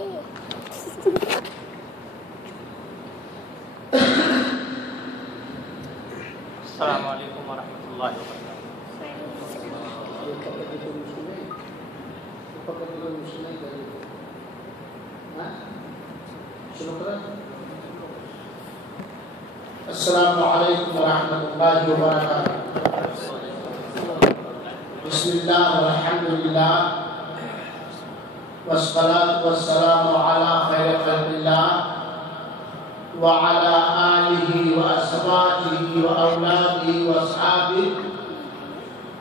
السلام علیکم ورحمۃ اللہ وبرکاتہ۔ السلام علیکم ورحمۃ اللہ وبرکاتہ۔ بسم اللہ والحمد للہ والصلاة والسلام علی خیر خلق اللہ وعلى آلہ وأزواجہ وأولادہ وأصحابہ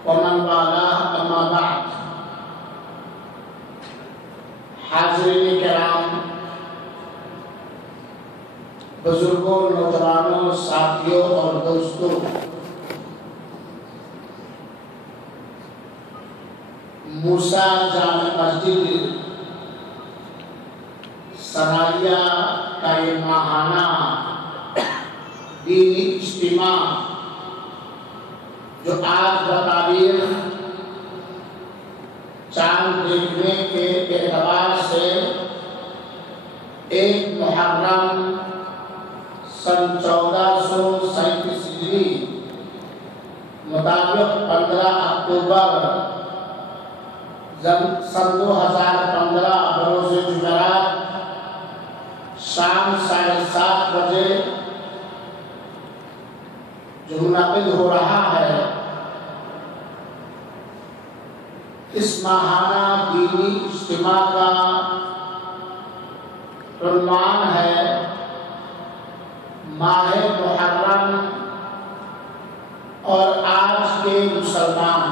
ومن والاہ، اما بعد۔ حاضرین کرام، بزرگوں، نوجوانوں، ساتھیوں اور دوستوں، موسیٰ جامع مسجد سراریہ کا یہ ماہانہ دینی اجتماع جو آج بتاریخ چاند دیکھنے کے اعتبار سے 1 محرم سن 1437 ہجری مطابق 15 اکتوبر سن 2015 بروز جمعرات شام 7:30 بجے جو منعقد ہو رہا ہے، اس ماہانہ دینی اجتماع کا عنوان ہے ماہ محرم اور آج کے مسلمان۔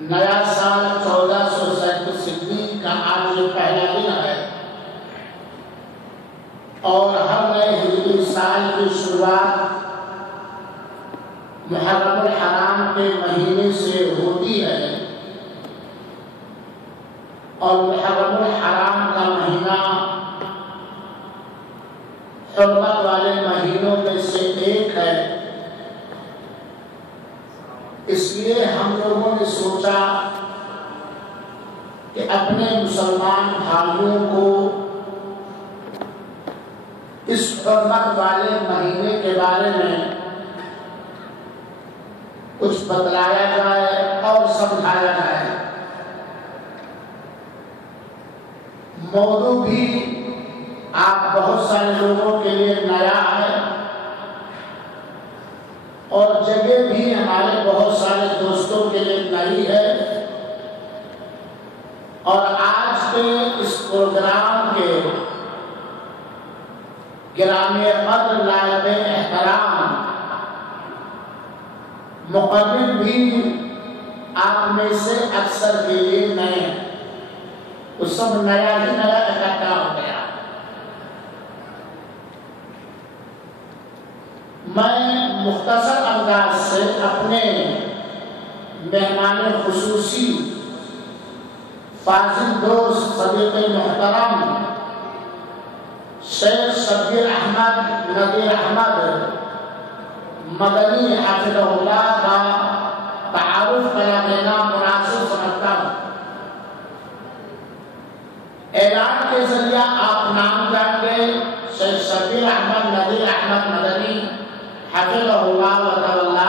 نیا سال 1437 ہجری کا آج یہ پہلا دن ہے اور ہر نئے ہجری سال کی شروعات محرم الحرام کے مہینے سے ہوتی ہے، اور محرم الحرام کا مہینہ حرمت والے مہینوں میں سے ایک ہے۔ اس لیے ہم لوگوں نے سوچا کہ اپنے مسلمان بھائیوں کو اس حرمت والے مہینے کے بارے میں کچھ بتلایا جائے اور سمجھایا جائے۔ موضوع بھی آپ بہت سارے لوگوں کے لیے نیا ہے اور جگہ بھی ہمارے بہت سارے دوستوں کے لیے نئی ہے، اور آج کے اس پروگرام کے گرامی قدر لائق احترام مقرر بھی آپ میں سے اکثر کے لیے نئے ہیں، وہ سب نیا ہی نیا اکٹھا ہو گیا۔ میں مختصر انداز سے اپنے مہمان خصوصی فاضل دوست صدیق محترم شیخ شبیر احمد نذیر احمد مدنی حافظہ اللہ کا تعارف کرا دینا مناسب سمجھتا ہوں۔ اعلان کے ذریعہ آپ نام جان گئے، شیخ شبیر احمد نذیر احمد مدنی حافظہ اللہ و تعالی،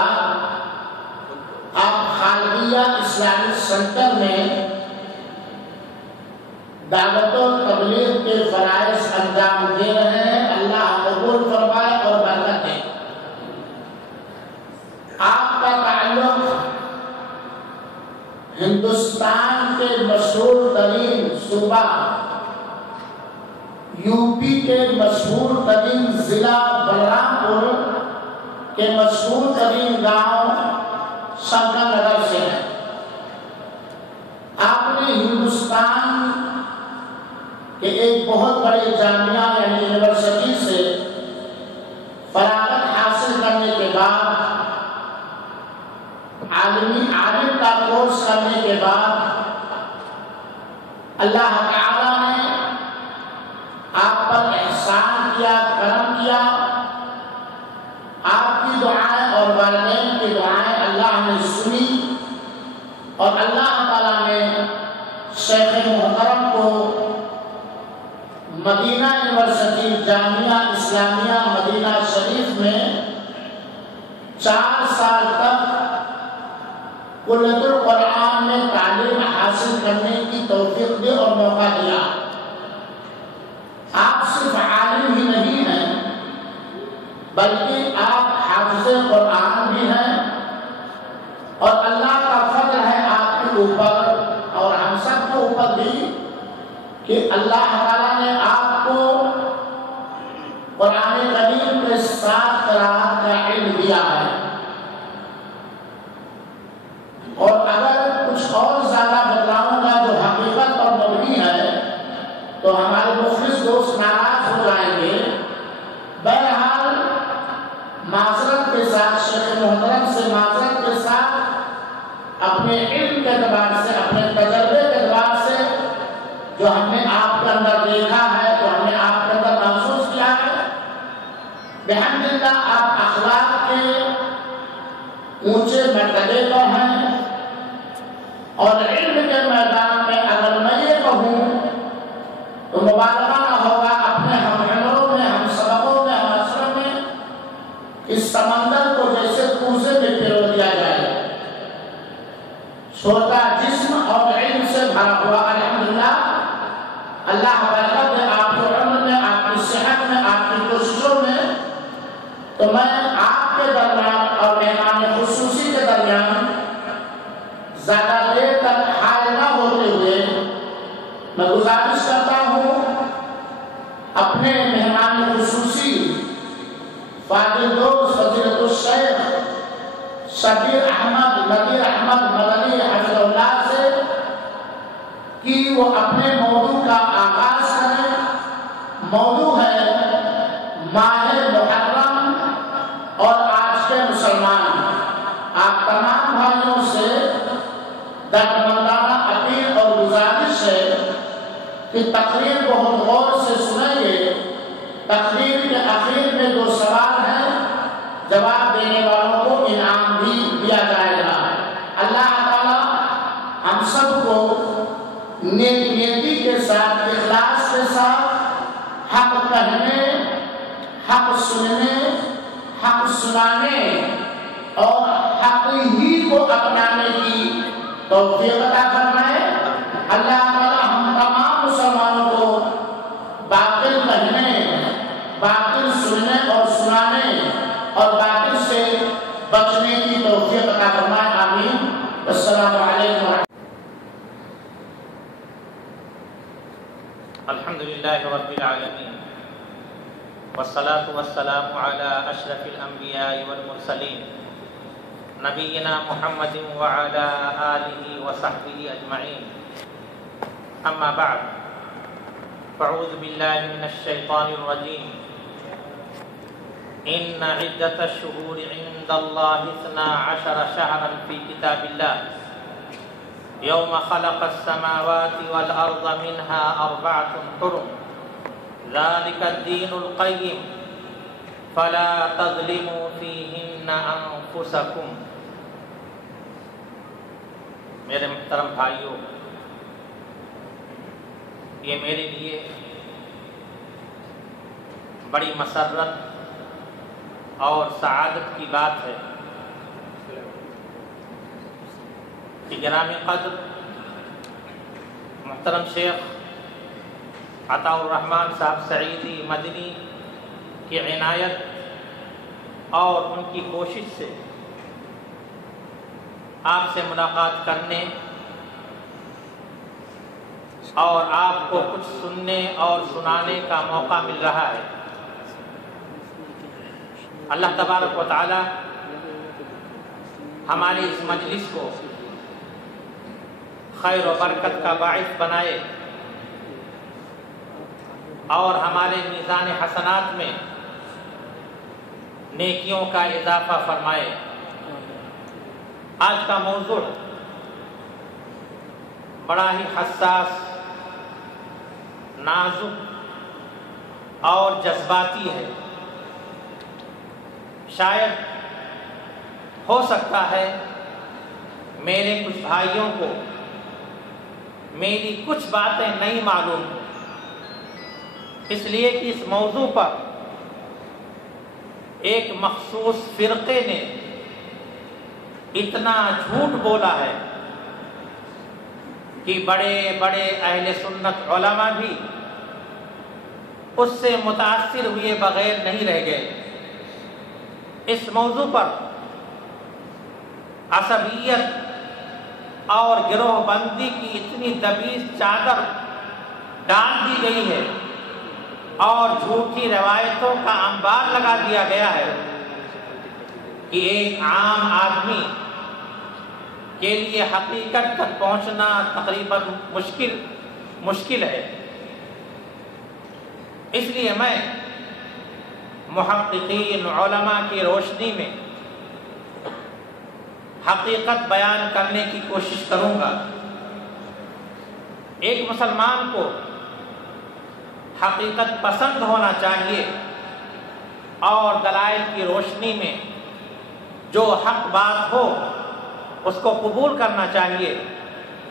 آپ خالدیہ اسلامک سنٹر میں دعوت و تبلیغ کے فرائض انجام دے رہے ہیں۔ اللہ قبول فرمائے اور برکت دے۔ آپ کا تعلق ہندوستان کے مشہور ترین صوبہ یو پی کے مشہور ترین ضلع بلرام پور کے مشہور ترین گاؤں شنکر نگر سے ہے۔ آپ نے ہندوستان کہ ایک بہت بڑے جامعہ یعنی یونیورسٹی سے فراغت حاصل کرنے کے بعد، عالم کا کورس کرنے کے بعد، اللہ تعالیٰ نے آپ پر احسان کیا، کرم کیا۔ آپ کی دعائیں اور والدین کی دعائیں اللہ نے سنی، اور اللہ تعالیٰ نے مدینہ یونیورسٹی جامعہ اسلامیہ مدینہ شریف میں 4 سال تک کلیۃ القرآن میں تعلیم حاصل کرنے کی توفیق دی اور موقع دیا۔ آپ صرف عالم ہی نہیں ہیں بلکہ آپ حافظ قرآن بھی ہیں، اور اللہ کا فضل ہے آپ کے اوپر اور ہم سب کے اوپر بھی کہ اللہ تعالیٰ نے آپ کو قرآن کریم کے 7 قرآن کا علم دیا ہے، اور اگر کچھ اور زیادہ بتلاؤں گا جو حقیقت اور مبنی ہے تو ہمارے مخلص دوست ناراض ہو جائیں گے۔ بہرحال معذرت کے ساتھ، شیخ محترم سے معذرت کے ساتھ، اپنے علم کے اعتبار سے، اپنے تجربے کے اعتبار سے جو ہم نے آپ کے اندر دیکھا ہے، جو ہم نے آپ کے اندر محسوس کیا ہے، بحمدللہ آپ اخلاق کے اونچے مرتبے پر ہیں، اور علم کے میدان میں اگر میں یہ کہوں تو مبالغہ نہ ہوگا اپنے ہم عمروں میں، ہم سبقوں میں، ہم اثروں میں اس سمندر کو جیسے کوزے میں پھیرو دیا جائے، چھوٹا جسم اور علم سے بھرا ہوا۔ الحمدللہ اللہ برکت دے آپ کے عمر میں، آپ کی صحت میں، آپ کی کوششوں میں۔ تو میں آپ کے درمیان اور مہمان خصوصی کے درمیان زیادہ دیر تک حائل نہ ہوتے ہوئے میں گزارش کرتا ہوں اپنے مہمان خصوصی فاضل دوست فضیلت الشیخ شبیر احمد نذیر احمد مدنی حفظ اللہ سے کہ وہ اپنے موضوع کا آغاز کریں۔ موضوع ہے ماہ محرم اور آج کے مسلمان۔ آپ تمام بھائیوں سے دردمندانہ اپیل اور گزارش ہے کہ تقریر بہت غور سے سنیں گے۔ تقریر کے آخر میں 2 سوال ہیں، جواب دینے والوں کو انعام بھی دیا جائے گا۔ اللہ تعالیٰ ہم سب کو نیکی کے ساتھ، اخلاص کے ساتھ حق کہنے، حق سننے، حق سنانے اور حق ہی کو اپنانے کی توفیق عطا فرمائے۔ اللہ تعالیٰ ہم تمام مسلمانوں کو باطل کہنے، باطل سننے اور سنانے اور باطل سے بچنے کی توفیق عطا فرمائے۔ آمین۔ السلام علیکم ورحمۃ اللہ۔ الحمدللہ رب العالمین والصلاة والسلام علی اشرف الانبیاء والمرسلین نبینا محمد وعلی آلہ وصحبہ اجمعین، اما بعد فاعوذ باللہ من الشیطان الرجیم۔ ان عدۃ الشہور عند اللہ 12 شہرا فی کتاب اللہ یوم خلق السماوات والارض منها 4 حرم ذلك الدین القیم فلا تظلموا فیہن انفسکم۔ میرے محترم بھائیوں، یہ میرے لیے بڑی مسرت اور سعادت کی بات ہے کہ گرامی قدر محترم شیخ عطاء الرحمن صاحب سعیدی مدنی کی عنایت اور ان کی کوشش سے آپ سے ملاقات کرنے اور آپ کو کچھ سننے اور سنانے کا موقع مل رہا ہے۔ اللہ تبارک و تعالی ہماری اس مجلس کو خیر و برکت کا باعث بنائے اور ہمارے میزان حسنات میں نیکیوں کا اضافہ فرمائے۔ آج کا موضوع بڑا ہی حساس، نازک اور جذباتی ہے۔ شاید ہو سکتا ہے میرے کچھ بھائیوں کو میری کچھ باتیں نہیں معلوم ہوں، اس لیے کہ اس موضوع پر ایک مخصوص فرقے نے اتنا جھوٹ بولا ہے کہ بڑے بڑے اہل سنت علماء بھی اس سے متاثر ہوئے بغیر نہیں رہ گئے۔ اس موضوع پر عصبیت اور گروہ بندی کی اتنی دبیز چادر ڈال دی گئی ہے اور جھوٹی روایتوں کا انبار لگا دیا گیا ہے کہ ایک عام آدمی کے لیے حقیقت تک پہنچنا تقریباً مشکل ہے۔ اس لیے میں محققین علماء کی روشنی میں حقیقت بیان کرنے کی کوشش کروں گا۔ ایک مسلمان کو حقیقت پسند ہونا چاہیے اور دلائل کی روشنی میں جو حق بات ہو اس کو قبول کرنا چاہیے۔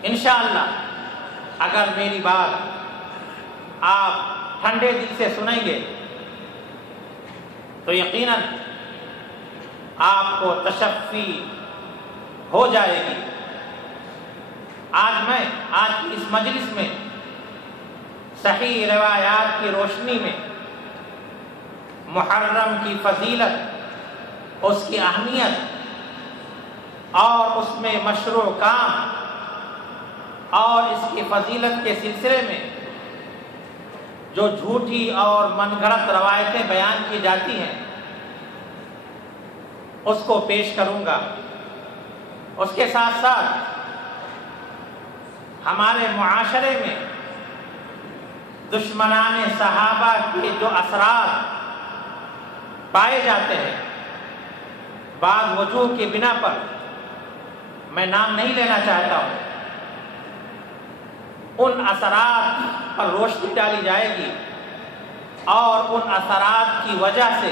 انشاءاللہ اگر میری بات آپ ٹھنڈے دل سے سنیں گے تو یقیناً آپ کو تشفی ہو جائے گی۔ آج کی اس مجلس میں صحیح روایات کی روشنی میں محرم کی فضیلت، اس کی اہمیت اور اس میں مشروع کام اور اس کی فضیلت کے سلسلے میں جو جھوٹی اور من گھڑت روایتیں بیان کی جاتی ہیں اس کو پیش کروں گا۔ اس کے ساتھ ساتھ ہمارے معاشرے میں دشمنان صحابہ کے جو اثرات پائے جاتے ہیں، بعض وجوہ کی بنا پر میں نام نہیں لینا چاہتا ہوں، ان اثرات پر روشنی ڈالی جائے گی اور ان اثرات کی وجہ سے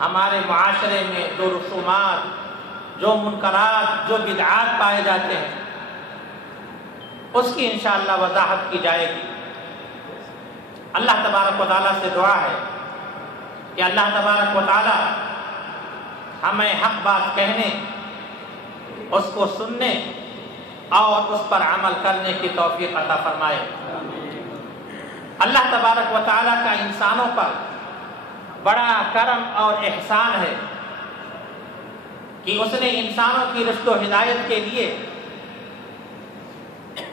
ہمارے معاشرے میں جو رسومات، جو منکرات، جو بدعات پائے جاتے ہیں اس کی انشاءاللہ وضاحت کی جائے گی۔ اللہ تبارک و تعالیٰ سے دعا ہے کہ اللہ تبارک و تعالیٰ ہمیں حق بات کہنے، اس کو سننے اور اس پر عمل کرنے کی توفیق عطا فرمائے۔ اللہ تبارک و تعالیٰ کا انسانوں پر بڑا کرم اور احسان ہے کہ اس نے انسانوں کی رشد و ہدایت کے لیے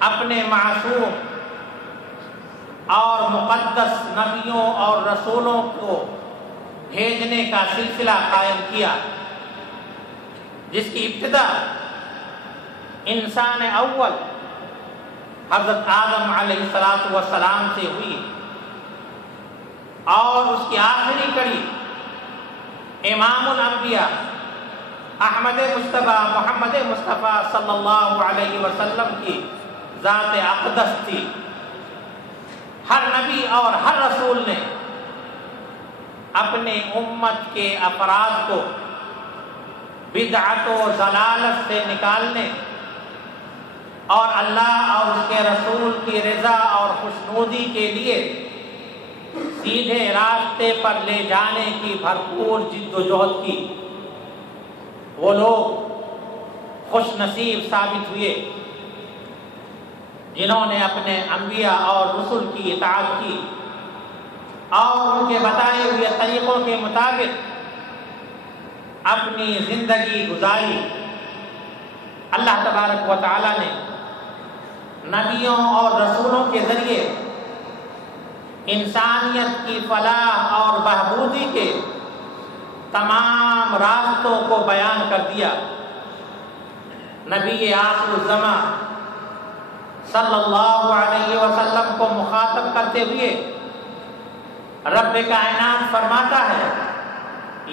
اپنے معصوم اور مقدس نبیوں اور رسولوں کو بھیجنے کا سلسلہ قائم کیا، جس کی ابتدا انسان اول حضرت آدم علیہ السلام سے ہوئی اور اس کی آخری کڑی امام الانبیاء احمد مصطفیٰ محمد مصطفیٰ صلی اللہ علیہ وسلم کی ذات اقدس تھی۔ ہر نبی اور ہر رسول نے اپنے امت کے افراد کو بدعت و ضلالت سے نکالنے اور اللہ اور اس کے رسول کی رضا اور خوشنودی کے لیے سیدھے راستے پر لے جانے کی بھرپور جد و جہد کی۔ وہ لوگ خوش نصیب ثابت ہوئے جنہوں نے اپنے انبیاء اور رسل کی اطاعت کی اور ان کے بتائے ہوئے طریقوں کے مطابق اپنی زندگی گزاری۔ اللہ تبارک و تعالیٰ نے نبیوں اور رسولوں کے ذریعے انسانیت کی فلاح اور بہبودی کے تمام راستوں کو بیان کر دیا۔ نبی آخر الزمان صلی اللہ علیہ وسلم کو مخاطب کرتے ہوئے رب کائنات فرماتا ہے،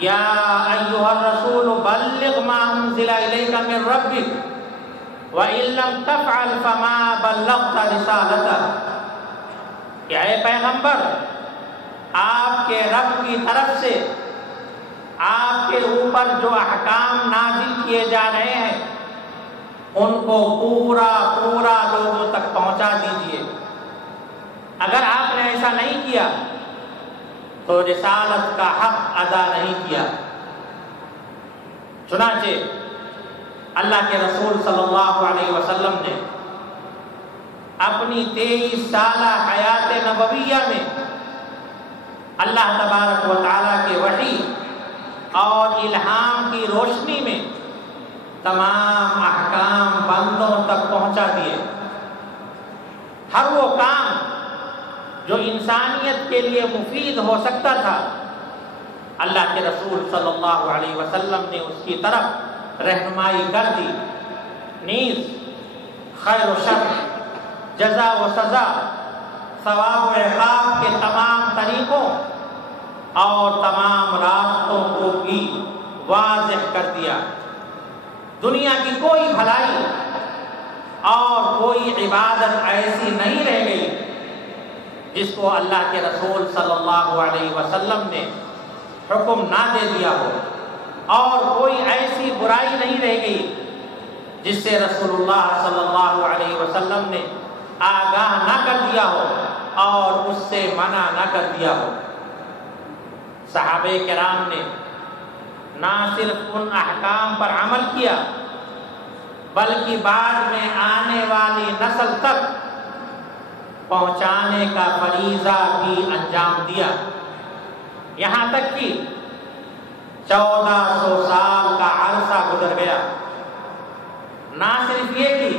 یا ایھا الرسول بلغ ما انزل الیک من ربک وَإِن لَّمْ تَفْعَلْ فَمَا بَلَّغْتَ رِسَالَتَهُ، کہ اے پیغمبر آپ کے رب کی طرف سے آپ کے اوپر جو احکام نازل کیے جا رہے ہیں ان کو پورا لوگوں تک پہنچا دیجئے۔ اگر آپ نے ایسا نہیں کیا کیا تو رسالت کا حق ادا نہیں کیا۔ چنانچہ اللہ کے رسول صلی اللہ علیہ وسلم نے اپنی 23 سالہ حیات نبویہ میں اللہ تبارک و تعالیٰ کے وحی اور الہام کی روشنی میں تمام احکام بندوں تک پہنچا دیے۔ ہر وہ کام جو انسانیت کے لیے مفید ہو سکتا تھا، اللہ کے رسول صلی اللہ علیہ وسلم نے اس کی طرف رہنمائی کر دی۔ نیز خیر و شر، جزا و سزا، ثواب و عقاب کے تمام طریقوں اور تمام راستوں کو بھی واضح کر دیا۔ دنیا کی کوئی بھلائی اور کوئی عبادت ایسی نہیں رہ گئی جس کو اللہ کے رسول صلی اللہ علیہ وسلم نے حکم نہ دے دیا ہو، اور کوئی ایسی برائی نہیں رہ گئی جس سے رسول اللہ صلی اللہ علیہ وسلم نے آگاہ نہ کر دیا ہو اور اس سے منع نہ کر دیا ہو۔ صحابہ کرام نے نہ صرف ان احکام پر عمل کیا بلکہ بعد میں آنے والی نسل تک پہنچانے کا فریضہ بھی انجام دیا، یہاں تک کہ 1400 سال کا عرصہ گزر گیا۔ نہ صرف یہ کہ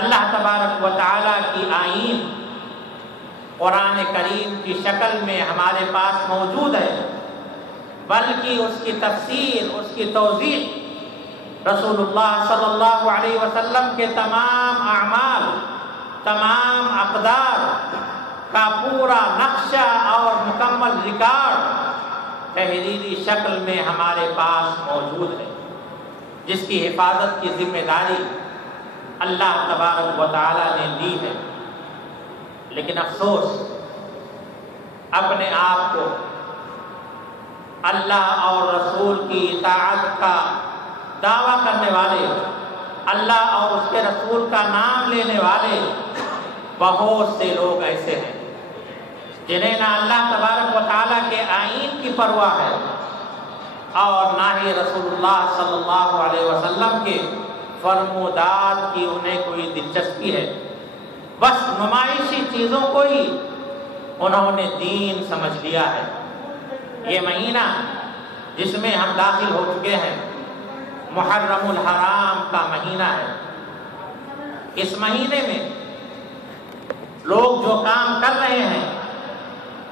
اللہ تبارک و تعالیٰ کی آئین قرآن کریم کی شکل میں ہمارے پاس موجود ہے، بلکہ اس کی تفسیر، اس کی توضیح رسول اللہ صلی اللہ علیہ وسلم کے تمام اعمال، تمام اقدار کا پورا نقشہ اور مکمل ریکارڈ تحریری شکل میں ہمارے پاس موجود ہے، جس کی حفاظت کی ذمہ داری اللہ تبارک و تعالیٰ نے دی ہے۔ لیکن افسوس، اپنے آپ کو اللہ اور رسول کی اطاعت کا دعویٰ کرنے والے، اللہ اور اس کے رسول کا نام لینے والے بہت سے لوگ ایسے ہیں جنہیں نہ اللہ تبارک و تعالیٰ کے آئین کی پرواہ ہے اور نہ ہی رسول اللہ صلی اللہ علیہ وسلم کے فرمودات کی انہیں کوئی دلچسپی ہے۔ بس نمائشی چیزوں کو ہی انہوں نے دین سمجھ لیا ہے۔ یہ مہینہ جس میں ہم داخل ہو چکے ہیں محرم الحرام کا مہینہ ہے۔ اس مہینے میں لوگ جو کام کر رہے ہیں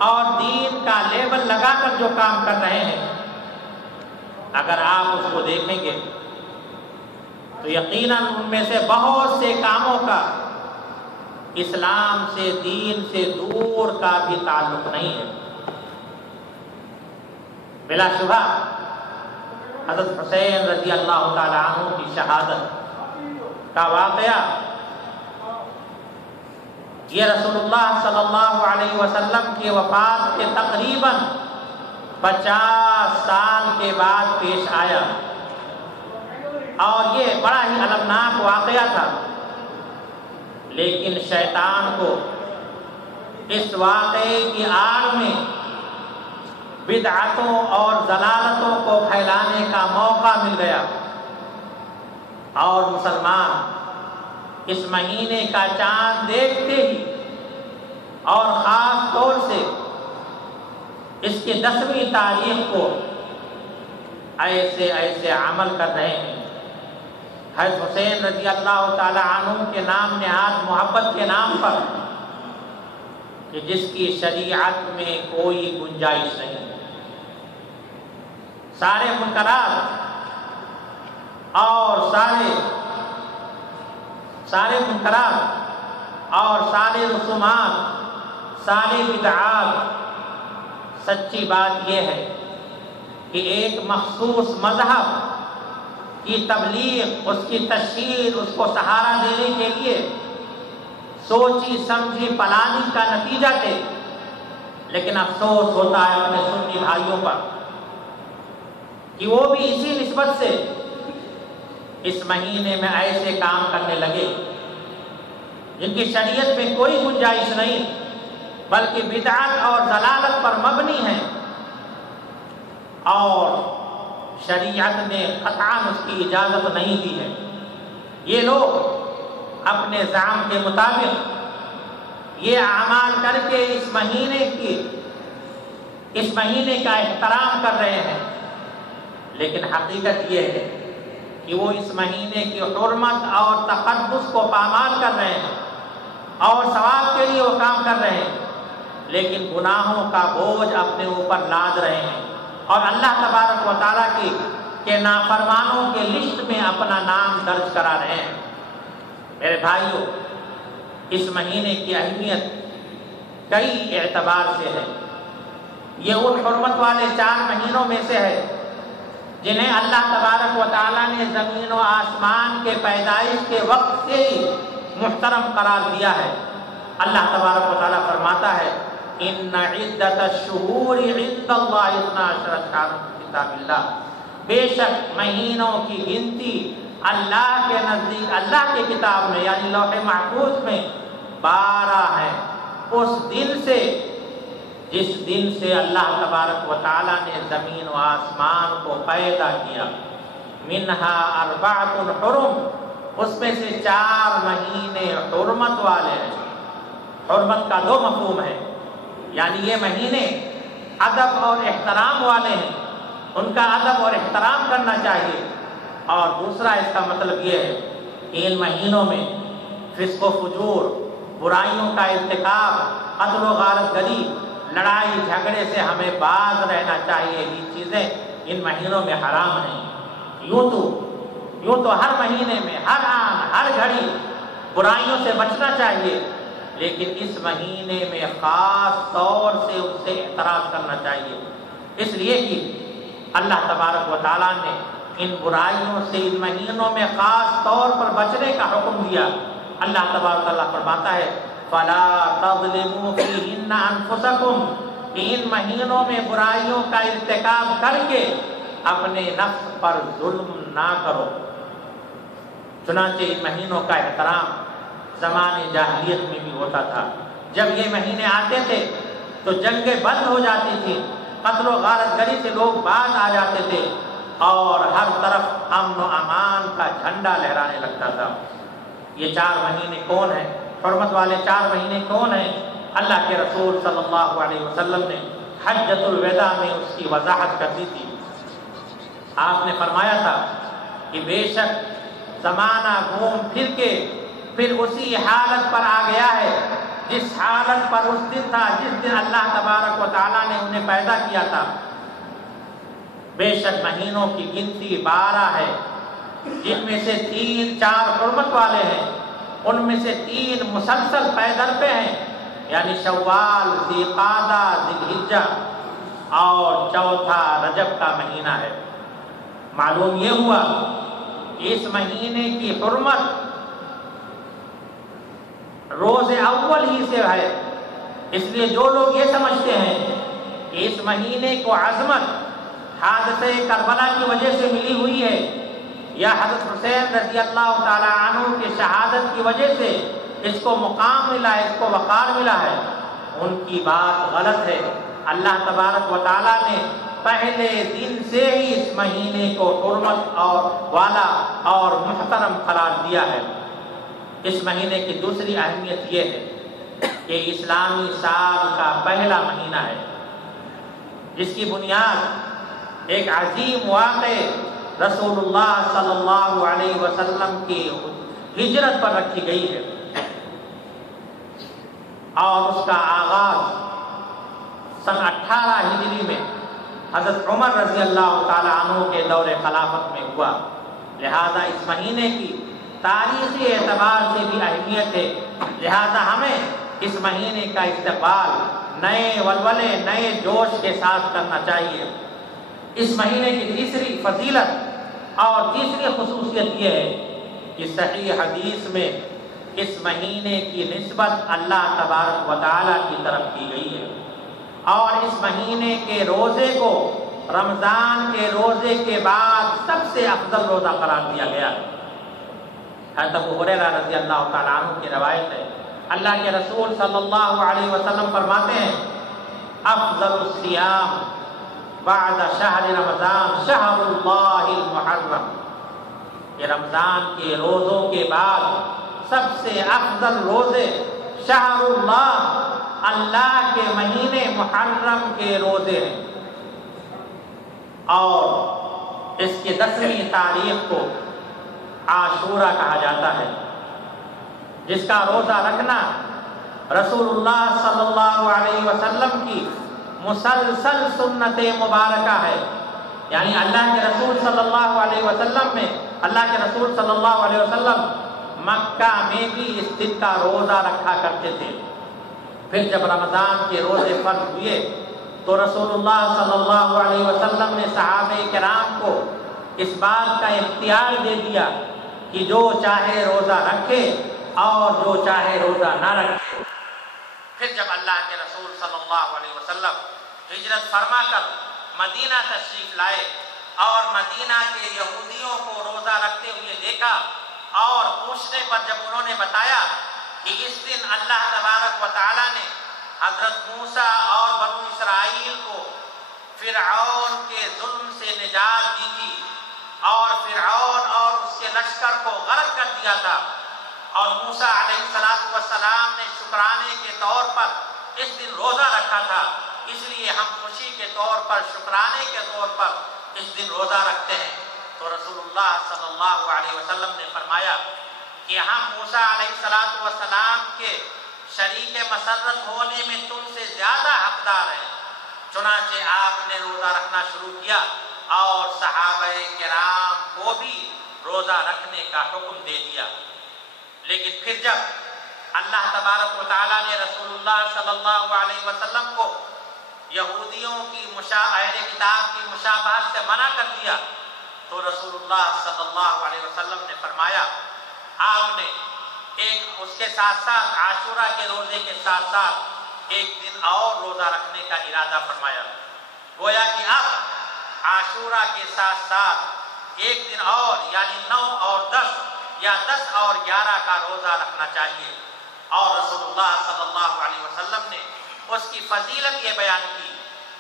اور دین کا لیبل لگا کر جو کام کر رہے ہیں، اگر آپ اس کو دیکھیں گے تو یقیناً ان میں سے بہت سے کاموں کا اسلام سے، دین سے دور کا بھی تعلق نہیں ہے۔ بلا شبہ حضرت حسین رضی اللہ تعالیٰ عنہ کی شہادت کا واقعہ یہ رسول اللہ صلی اللہ علیہ وسلم کی وفات کے تقریباً 50 سال کے بعد پیش آیا، اور یہ بڑا ہی المناک واقعہ تھا۔ لیکن شیطان کو اس واقعے کی آڑ میں بدعتوں اور ضلالتوں کو پھیلانے کا موقع مل گیا، اور مسلمان اس مہینے کا چاند دیکھتے ہی اور خاص طور سے اس کی 10ویں تاریخ کو ایسے عمل کر رہے ہیں۔ حضرت حسین رضی اللہ تعالی عنہ کے نام نہاد محبت کے نام پر کہ جس کی شریعت میں کوئی گنجائش نہیں، سارے منکرات اور سارے رسومات، سارے بدعات، سچی بات یہ ہے کہ ایک مخصوص مذہب کی تبلیغ، اس کی تشہیر، اس کو سہارا دینے کے لیے سوچی سمجھی پلاننگ کا نتیجہ تھے۔ لیکن افسوس ہوتا ہے اپنے سنی بھائیوں پر کہ وہ بھی اسی نسبت سے اس مہینے میں ایسے کام کرنے لگے جن کی شریعت میں کوئی گنجائش نہیں، بلکہ بدعت اور ضلالت پر مبنی ہیں، اور شریعت نے قطعاً اس کی اجازت نہیں دی ہے۔ یہ لوگ اپنے زعم کے مطابق یہ اعمال کر کے اس مہینے کا احترام کر رہے ہیں، لیکن حقیقت یہ ہے کہ وہ اس مہینے کی حرمت اور تقدس کو پامال کر رہے ہیں اور ثواب کے لیے وہ کام کر رہے ہیں، لیکن گناہوں کا بوجھ اپنے اوپر لاد رہے ہیں اور اللہ تبارک و تعالیٰ کے نافرمانوں کے لسٹ میں اپنا نام درج کرا رہے ہیں۔ میرے بھائیوں، اس مہینے کی اہمیت کئی اعتبار سے ہے۔ یہ ان حرمت والے 4 مہینوں میں سے ہے جنہیں اللہ تبارک و تعالیٰ نے زمین و آسمان کے پیدائش کے وقت سے ہی محترم قرار دیا ہے۔ اللہ تبارک و تعالیٰ فرماتا ہے ان عدت الشہور عند اللہ 12 شہرا فی کتاب اللہ، بے شک مہینوں کی گنتی اللہ کے نزدیک، اللہ کے کتاب میں یعنی لوح محفوظ میں 12 ہے، اس دن سے جس دن سے اللہ تبارک و تعالیٰ نے زمین و آسمان کو پیدا کیا۔ منہا 4 حرم، اس میں سے 4 مہینے حرمت والے ہیں۔ حرمت کا 2 مفہوم ہے، یعنی یہ مہینے ادب اور احترام والے ہیں، ان کا ادب اور احترام کرنا چاہیے، اور دوسرا اس کا مطلب یہ ہے کہ ان مہینوں میں فسق و فجور، برائیوں کا ارتکاب، قتل و غارت گری، لڑائی جھگڑے سے ہمیں باز رہنا چاہیے۔ یہ چیزیں ان مہینوں میں حرام ہیں۔ یوں تو ہر مہینے میں ہر آن ہر گھڑی برائیوں سے بچنا چاہیے، لیکن اس مہینے میں خاص طور سے اس سے اعتراض کرنا چاہیے، اس لیے کہ اللہ تبارک و تعالیٰ نے ان برائیوں سے ان مہینوں میں خاص طور پر بچنے کا حکم دیا۔ اللہ تبارک و تعالیٰ فرماتا ہے فَلَا تَظْلِمُوا فِيهِنَّ أَنفُسَكُمْ، کہ ان مہینوں میں برائیوں کا ارتکاب کر کے اپنے نفس پر ظلم نہ کرو۔ چنانچہ ان مہینوں کا احترام زمانے جاہلیت میں بھی ہوتا تھا۔ جب یہ مہینے آتے تھے تو جنگیں بند ہو جاتی تھیں، قتل و غارت گری سے لوگ باز آ جاتے تھے، اور ہر طرف امن و امان کا جھنڈا لہرانے لگتا تھا۔ یہ 4 مہینے کون ہیں؟ حرمت والے 4 مہینے کون ہیں؟ اللہ کے رسول صلی اللہ علیہ وسلم نے حجۃ الوداع میں اس کی وضاحت کر دی تھی۔ آپ نے فرمایا تھا کہ بے شک زمانہ گھوم پھر کے پھر اسی حالت پر آ گیا ہے جس حالت پر اس دن تھا جس دن اللہ تبارک و تعالیٰ نے انہیں پیدا کیا تھا۔ بے شک مہینوں کی گنتی 12 ہے، جن میں سے 3-4 حرمت والے ہیں، ان میں سے 3 مسلسل پے در پہ ہیں، یعنی شوال، ذی قعدہ، ذی الحجہ، اور چوتھا رجب کا مہینہ ہے۔ معلوم یہ ہوا کہ اس مہینے کی حرمت روز اول ہی سے ہے، اس لیے جو لوگ یہ سمجھتے ہیں کہ اس مہینے کو عظمت حادثہ کربلا کی وجہ سے ملی ہوئی ہے، یا حضرت حسین رضی اللہ تعالی عنہ کی شہادت کی وجہ سے اس کو مقام ملا ہے، اس کو وقار ملا ہے، ان کی بات غلط ہے۔ اللہ تبارک و تعالیٰ نے پہلے دن سے ہی اس مہینے کو حرمت اور والا اور محترم قرار دیا ہے۔ اس مہینے کی دوسری اہمیت یہ ہے کہ اسلامی سال کا پہلا مہینہ ہے، جس کی بنیاد ایک عظیم واقعے رسول اللہ صلی اللہ علیہ وسلم کی ہجرت پر رکھی گئی ہے، اور اس کا آغاز سن 18 ہجری میں حضرت عمر رضی اللہ تعالی عنہ کے دور خلافت میں ہوا۔ لہذا اس مہینے کی تاریخی اعتبار سے بھی اہمیت ہے، لہذا ہمیں اس مہینے کا استقبال نئے ولولے، نئے جوش کے ساتھ کرنا چاہیے۔ اس مہینے کی تیسری فضیلت اور تیسری خصوصیت یہ ہے کہ صحیح حدیث میں اس مہینے کی نسبت اللہ تبارک و تعالیٰ کی طرف کی گئی ہے، اور اس مہینے کے روزے کو رمضان کے روزے کے بعد سب سے افضل روزہ قرار دیا گیا ہے۔ حضرت ابو ہریرہ رضی اللہ تعالیٰ عنہ کی روایت ہے اللہ کے رسول صلی اللہ علیہ وسلم فرماتے ہیں افضل الصیام بعد شہر رمضان شہر اللہ المحرم، کہ رمضان کے روزوں کے بعد سب سے افضل روزے شہر اللہ، اللہ کے مہینے محرم کے روزے ہیں۔ اور اس کی 10ویں تاریخ کو عاشورہ کہا جاتا ہے، جس کا روزہ رکھنا رسول اللہ صلی اللہ علیہ وسلم کی مسلسل سنت مبارکہ ہے۔ یعنی اللہ کے رسول صلی اللہ علیہ وسلم میں اللہ کے رسول صلی اللہ علیہ وسلم مکہ میں بھی اس دن کا روزہ رکھا کرتے تھے۔ پھر جب رمضان کے روزے فرض ہوئے تو رسول اللہ صلی اللہ علیہ وسلم نے صحابہ کرام کو اس بات کا اختیار دے دیا کہ جو چاہے روزہ رکھے اور جو چاہے روزہ نہ رکھے۔ پھر جب اللہ کے رسول صلی اللہ علیہ وسلم ہجرت فرما کر مدینہ تشریف لائے اور مدینہ کے یہودیوں کو روزہ رکھتے ہوئے دیکھا، اور پوچھنے پر جب انہوں نے بتایا کہ اس دن اللہ تبارک و تعالیٰ نے حضرت موسیٰ اور بنو اسرائیل کو فرعون کے ظلم سے نجات دی تھی اور فرعون اور اس کے لشکر کو غرق کر دیا تھا، اور موسیٰ علیہ السلام نے شکرانے کے طور پر اس دن روزہ رکھا تھا، اس لیے ہم خوشی کے طور پر شکرانے کے طور پر اس دن روزہ رکھتے ہیں۔ تو رسول اللہ صلی اللہ علیہ وسلم نے فرمایا کہ ہم موسیٰ علیہ السلام کے شریک مسرت ہونے میں تم سے زیادہ حقدار ہیں۔ چنانچہ آپ نے روزہ رکھنا شروع کیا اور صحابہ کرام کو بھی روزہ رکھنے کا حکم دے دیا۔ لیکن پھر جب اللہ تبارک و تعالیٰ نے رسول اللہ صلی اللہ علیہ وسلم کو یہودیوں کی اہل کتاب کی مشابہت سے منع کر دیا تو رسول اللہ صلی اللہ علیہ وسلم نے فرمایا، آپ نے اس کے ساتھ ساتھ عاشورہ کے روزے کے ساتھ ساتھ ایک دن اور روزہ رکھنے کا ارادہ فرمایا۔ گویا کہ اب عاشورہ کے ساتھ ساتھ ایک دن اور یعنی 9 اور 10 یا 10 اور 11 کا روزہ رکھنا چاہیے، اور رسول اللہ صلی اللہ علیہ وسلم نے اس کی فضیلت یہ بیان کی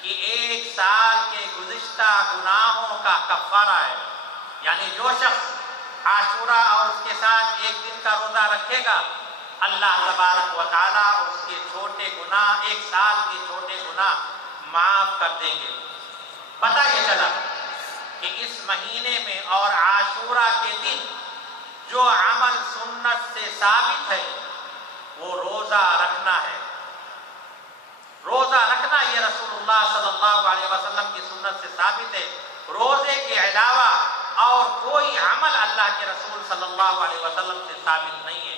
کہ 1 سال کے گزشتہ گناہوں کا کفارہ ہے۔ یعنی جو شخص عاشورہ اور اس کے ساتھ ایک دن کا روزہ رکھے گا، اللہ تبارک و تعالیٰ اس کے چھوٹے گناہ 1 سال کے چھوٹے گناہ معاف کر دیں گے۔ پتہ یہ چلا کہ اس مہینے میں اور عاشورہ کے دن جو عمل سنت سے ثابت ہے وہ روزہ رکھنا ہے۔ روزہ رکھنا یہ رسول اللہ صلی اللہ علیہ وسلم کی سنت سے ثابت ہے۔ روزے کے علاوہ اور کوئی عمل اللہ کے رسول صلی اللہ علیہ وسلم سے ثابت نہیں ہے۔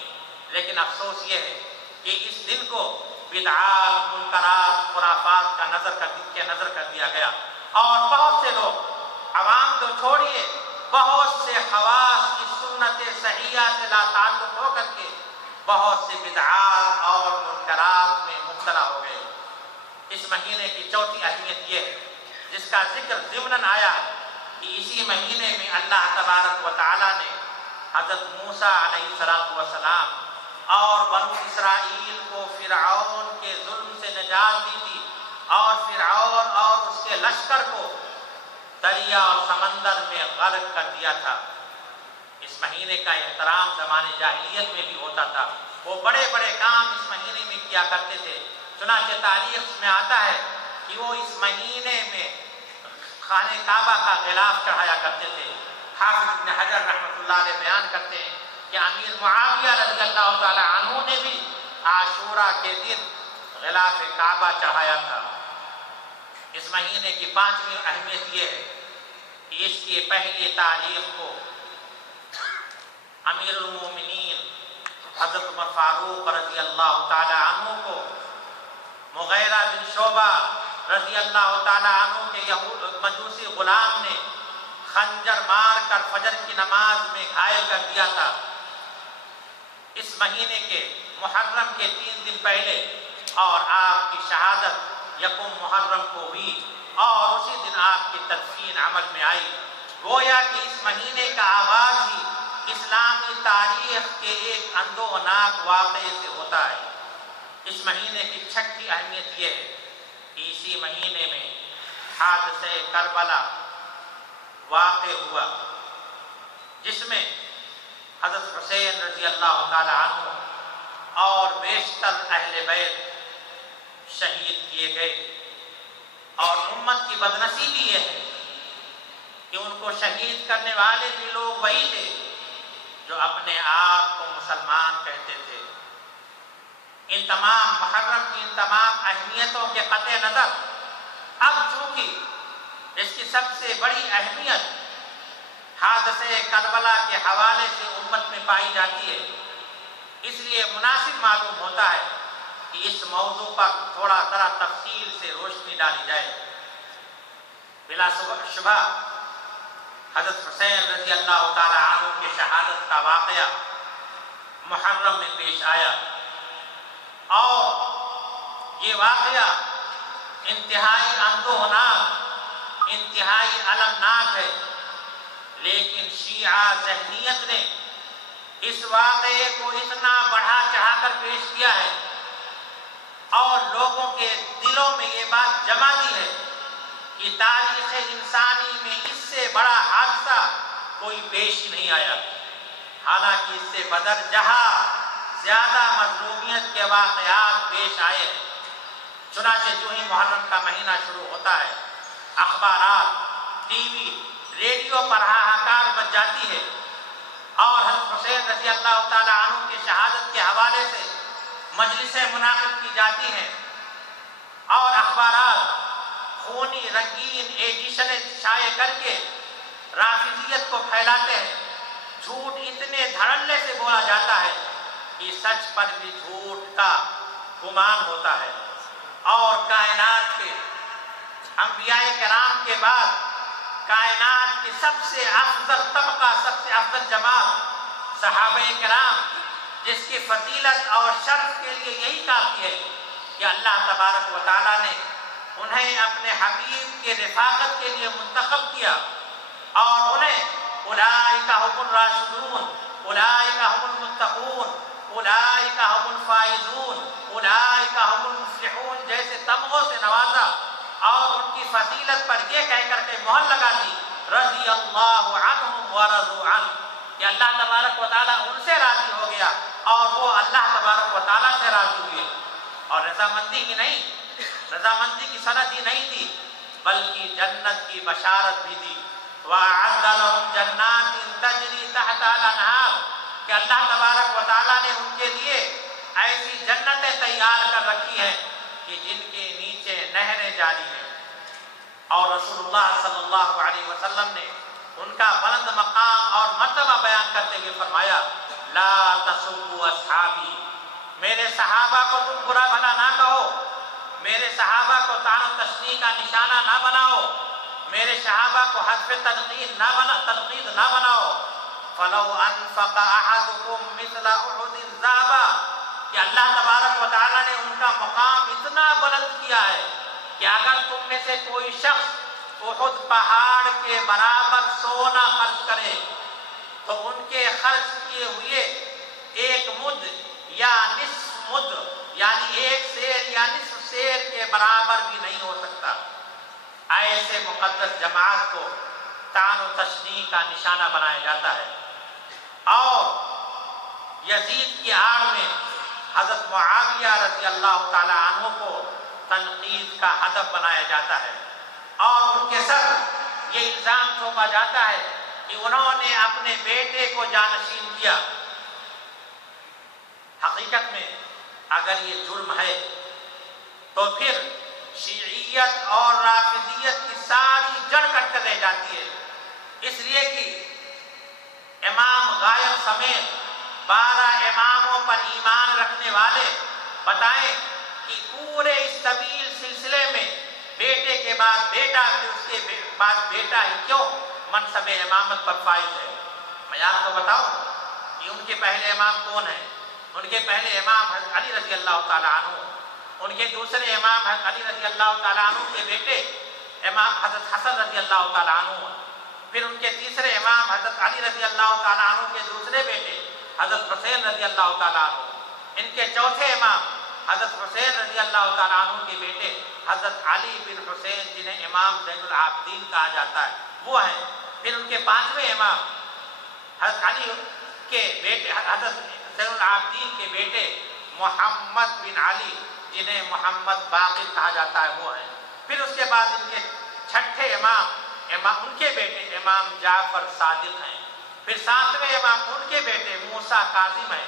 لیکن افسوس یہ ہے کہ اس دن کو بدعات، منکرات، خرافات کا نظر کر دیا گیا، اور بہت سے لوگ، عوام تو چھوڑیے، بہت سے خواص کی سنت صحیحہ سے لا تعلق ہو کر کے بہت سے بدعات اور منکرات میں مبتلا ہو گئے۔ اس مہینے کی چوتھی اہمیت یہ ہے، جس کا ذکر ضمناً آیا کہ اسی مہینے میں اللہ تبارک و تعالیٰ نے حضرت موسیٰ علیہ السلام اور بنو اسرائیل کو فرعون کے ظلم سے نجات دی تھی، اور فرعون اور اس کے لشکر کو دریا اور سمندر میں غرق کر دیا تھا۔ اس مہینے کا احترام زمانے جاہلیت میں بھی ہوتا تھا، وہ بڑے بڑے کام اس مہینے میں کیا کرتے تھے۔ چنانچہ تاریخ میں آتا ہے کہ وہ اس مہینے میں خانہ کعبہ کا غلاف چڑھایا کرتے تھے۔ حافظ ابن حجر رحمۃ اللہ علیہ بیان کرتے ہیں کہ امیر معاویہ رضی اللہ تعالی عنہ نے بھی عاشورہ کے دن غلاف کعبہ چڑھایا تھا۔ اس مہینے کی 5ویں اہمیت یہ ہے کہ اس کی پہلی تاریخ کو امیر المومنین حضرت عمر فاروق رضی اللہ تعالی عنہ کو مغیرہ بن شعبہ رضی اللہ تعالی عنہ کے مجوسی غلام نے خنجر مار کر فجر کی نماز میں گھائل کر دیا تھا۔ اس مہینے کے محرم کے 3 دن پہلے اور آپ کی شہادت 1 محرم کو ہوئی، اور اسی دن آپ کی تدفین عمل میں آئی۔ گویا کہ اس مہینے کا آغاز ہی اسلامی تاریخ کے ایک اندوہناک واقعے سے ہوتا ہوتا ہے۔ اس مہینے کی چھٹی اہمیت یہ ہے کہ اسی مہینے میں حادثہ کربلا واقع ہوا، جس میں حضرت حسین رضی اللہ تعالی عنہ اور بیشتر اہل بیت شہید کیے گئے۔ اور امت کی بدنصیبی یہ ہے کہ ان کو شہید کرنے والے بھی لوگ وہی تھے جو اپنے آپ کو مسلمان کہتے تھے۔ ان تمام محرم کی ان تمام اہمیتوں کے قطع نظر اب چونکہ اس کی سب سے بڑی اہمیت حادثہ کربلا کے حوالے سے امت میں پائی جاتی ہے، اس لیے مناسب معلوم ہوتا ہے کہ اس موضوع پر تھوڑا ذرا تفصیل سے روشنی ڈالی جائے۔ بلا شبہ حضرت حسین رضی اللہ تعالی عنہ کی شہادت کا واقعہ محرم میں پیش آیا، اور یہ واقعہ انتہائی اندوہناک، انتہائی المناک ہے، لیکن شیعہ ذہنیت نے اس واقعے کو اتنا بڑھا چڑھا کر پیش کیا ہے اور لوگوں کے دلوں میں یہ بات جما دی ہے کہ تاریخ انسانی میں اس سے بڑا حادثہ کوئی پیش ہی نہیں آیا، حالانکہ اس سے بدر جہاں زیادہ مظلومیت کے واقعات پیش آئے ہیں۔ چنانچہ جو ہی محرم کا مہینہ شروع ہوتا ہے، اخبارات، ٹی وی، ریڈیو پر ہاہاکار مچ جاتی ہے، اور حضرت حسین رضی اللہ تعالی عنہ کی شہادت کے حوالے سے مجلسیں منعقد کی جاتی ہیں، اور اخبارات خونی رنگین ایڈیشنیں شائع کر کے رافضیت کو پھیلاتے ہیں۔ جھوٹ اتنے دھڑلے سے بولا جاتا ہے کہ سچ پر بھی جھوٹ کا گمان ہوتا ہے، اور کائنات کے انبیاء کرام کے بعد کائنات کی سب سے افضل طبقہ، سب سے افضل جماعت صحابہ کرام، جس کی فضیلت اور شرف کے لیے یہی کافی ہے کہ اللہ تبارک و تعالیٰ نے انہیں اپنے حبیب کے رفاقت کے لیے منتخب کیا، اور انہیں اولئک هم الراشدون، اولئک هم المتقون، اولئک هم الفائزون، اولئک هم المفلحون جیسے تمغوں سے نوازا، اور ان کی فضیلت پر یہ کہہ کر کے مہر لگا دی رضی اللہ عنہم ورضوا عنہ، کہ اللہ تبارک و تعالیٰ ان سے راضی ہو گیا اور وہ اللہ تبارک و تعالیٰ سے راضی ہوئے۔ اور رضامندی ہی نہیں، رضامندی کی سند ہی نہیں دی، بلکہ جنت کی بشارت بھی دی۔ وَأَعَدَّ لَهُمْ جَنَّاتٍ تَجْرِي تَحْتَهَا الْأَنْهَارُ، کہ اللہ تبارک و تعالیٰ نے ان کے لیے ایسی جنتیں تیار کر رکھی ہیں کہ جن کے نیچے نہریں جاری ہیں۔ اور رسول اللہ صلی اللہ علیہ وسلم نے ان کا بلند مقام اور مرتبہ بیان کرتے ہوئے فرمایا، لا تسبوا اصحابی، میرے صحابہ کو تم برا بھلا نہ کہو، میرے صحابہ کو طعن و تشنیع کا نشانہ نہ بناؤ، میرے صحابہ کو حذف تنقید نہ بناؤ۔ فلو انفق احدکم مثل احد ذهبا، کہ اللہ تبارک و تعالیٰ نے ان کا مقام اتنا بلند کیا ہے کہ اگر تم میں سے کوئی شخص احد پہاڑ کے برابر سونا خرچ کرے تو ان کے خرچ کیے ہوئے ایک مد یا نصف مد، یعنی ایک سیر یا نصف سیر کے برابر بھی نہیں ہو سکتا۔ ایسے مقدس جماعت کو طعن و تشنیع کا نشانہ بنایا جاتا ہے، اور یزید کی آڑ میں حضرت معاویہ رضی اللہ تعالی عنہ کو تنقید کا ہدف بنایا جاتا ہے، اور ان کے سر یہ الزام تھوپا جاتا ہے کہ انہوں نے اپنے بیٹے کو جانشین کیا۔ حقیقت میں اگر یہ جرم ہے تو پھر شیعیت اور رافضیت کی ساری جڑ کٹ کر رہ جاتی ہے، اس لیے کہ امام غائب سمیت 12 اماموں پر ایمان رکھنے والے بتائیں کہ پورے اس طویل سلسلے میں بیٹے کے بعد بیٹا، پھر اس کے بعد بیٹا ہی کیوں منصب امامت پر فائز ہے۔ میں آپ کو بتاؤں کہ ان کے پہلے امام کون ہیں؟ ان کے پہلے امام حضرت علی رضی اللہ تعالیٰ عنہ، ان کے دوسرے امام حضرت علی رضی اللہ تعالیٰ عنہ کے بیٹے امام حضرت حسن رضی اللہ تعالیٰ عنہ، پھر ان کے تیسرے امام حضرت علی رضی اللہ تعالیٰ عنہ کے دوسرے بیٹے حضرت حسین رضی اللہ تعالیٰ عنہ، ان کے چوتھے امام حضرت حسین رضی اللہ تعالیٰ عنہ کے بیٹے حضرت علی بن حسین جنہیں امام زین العابدین کہا جاتا ہے وہ ہیں۔ پھر ان کے پانچویں امام حضرت علی کے بیٹے حضرت زین العابدین کے بیٹے محمد بن علی جنہیں محمد باقر کہا جاتا ہے وہ ہیں۔ پھر اس کے بعد ان کے چھٹے امام ان کے بیٹے امام جعفر صادق ہیں۔ پھر ساتویں امام ان کے بیٹے موسیٰ کاظم ہیں۔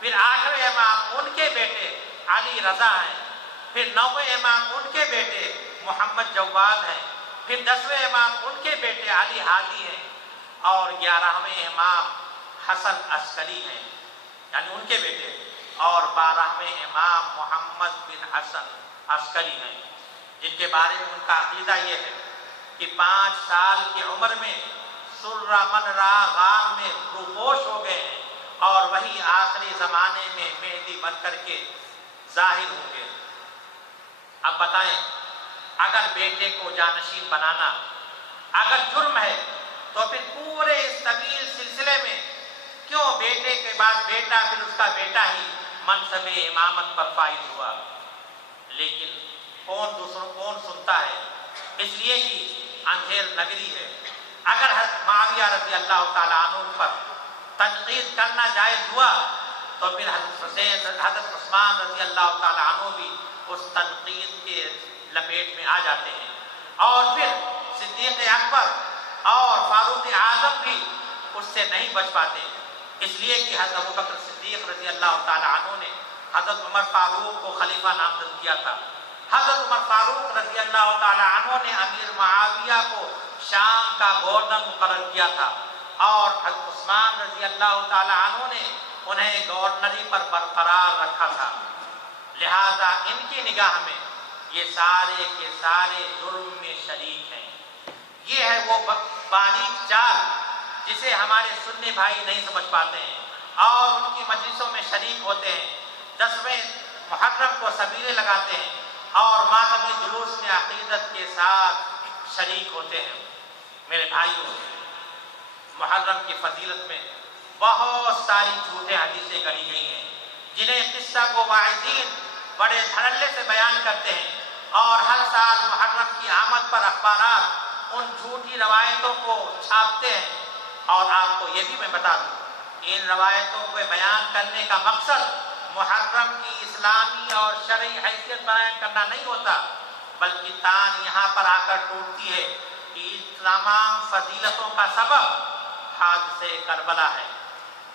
پھر آٹھویں امام ان کے بیٹے علی رضا ہیں۔ پھر نویں امام ان کے بیٹے محمد جواد ہیں۔ پھر 10ویں امام ان کے بیٹے علی ہادی ہیں، اور 11ویں امام حسن عسکری ہیں یعنی ان کے بیٹے، اور 12ویں امام محمد بن حسن عسکری ہیں، جن کے بارے میں ان کا عقیدہ یہ ہے کہ 5 سال کی عمر میں سرہ من را غار میں روپوش ہو گئے ہیں، اور وہی آخری زمانے میں مہدی بن کر کے ظاہر ہوں گے۔ اب بتائیں، اگر بیٹے کو جانشین بنانا اگر جرم ہے تو پھر پورے اس طویل سلسلے میں کیوں بیٹے کے بعد بیٹا پھر اس کا بیٹا ہی منصب امامت پر فائز ہوا؟ لیکن کون سنتا ہے؟ اس لیے کہ اندھیر نگری ہے۔ اگر حضرت معاویہ رضی اللہ تعالیٰ عنہ پر تنقید کرنا جائز ہوا تو پھر حضرت عثمان رضی اللہ تعالیٰ عنہ بھی اس تنقید کے لپیٹ میں آ جاتے ہیں، اور پھر صدیق اکبر اور فاروق اعظم بھی اس سے نہیں بچ پاتے، اس لیے کہ حضرت ابوبکر صدیق رضی اللہ تعالیٰ عنہ نے حضرت عمر فاروق کو خلیفہ نامزد کیا تھا۔ حضرت عمر فاروق رضی اللہ تعالیٰ عنہ نے امیر معاویہ کو شام کا گورنر مقرر کیا تھا، اور حضرت عثمان رضی اللہ تعالیٰ عنہ نے انہیں گورنری پر برقرار رکھا تھا۔ لہذا ان کی نگاہ میں یہ سارے کے سارے جرم میں شریک ہیں۔ یہ ہے وہ باریک چال جسے ہمارے سنی بھائی نہیں سمجھ پاتے ہیں، اور ان کی مجلسوں میں شریک ہوتے ہیں، 10ویں محرم کو سبیلے لگاتے ہیں، اور ماتمی جلوس میں عقیدت کے ساتھ شریک ہوتے ہیں۔ میرے بھائیوں، محرم کی فضیلت میں بہت ساری جھوٹے حدیثیں گڑھی گئی ہیں، جنہیں قصہ گو واعظین بڑے دھڑلے سے بیان کرتے ہیں، اور ہر سال محرم کی آمد پر اخبارات ان جھوٹی روایتوں کو چھاپتے ہیں۔ اور آپ کو یہ بھی میں بتا دوں، ان روایتوں کو بیان کرنے کا مقصد محرم کی اسلامی اور شرعی حیثیت بیان کرنا نہیں ہوتا، بلکہ تان یہاں پر آ کر ٹوٹتی ہے کہ تمام فضیلتوں کا سبب حادثے کربلا ہے۔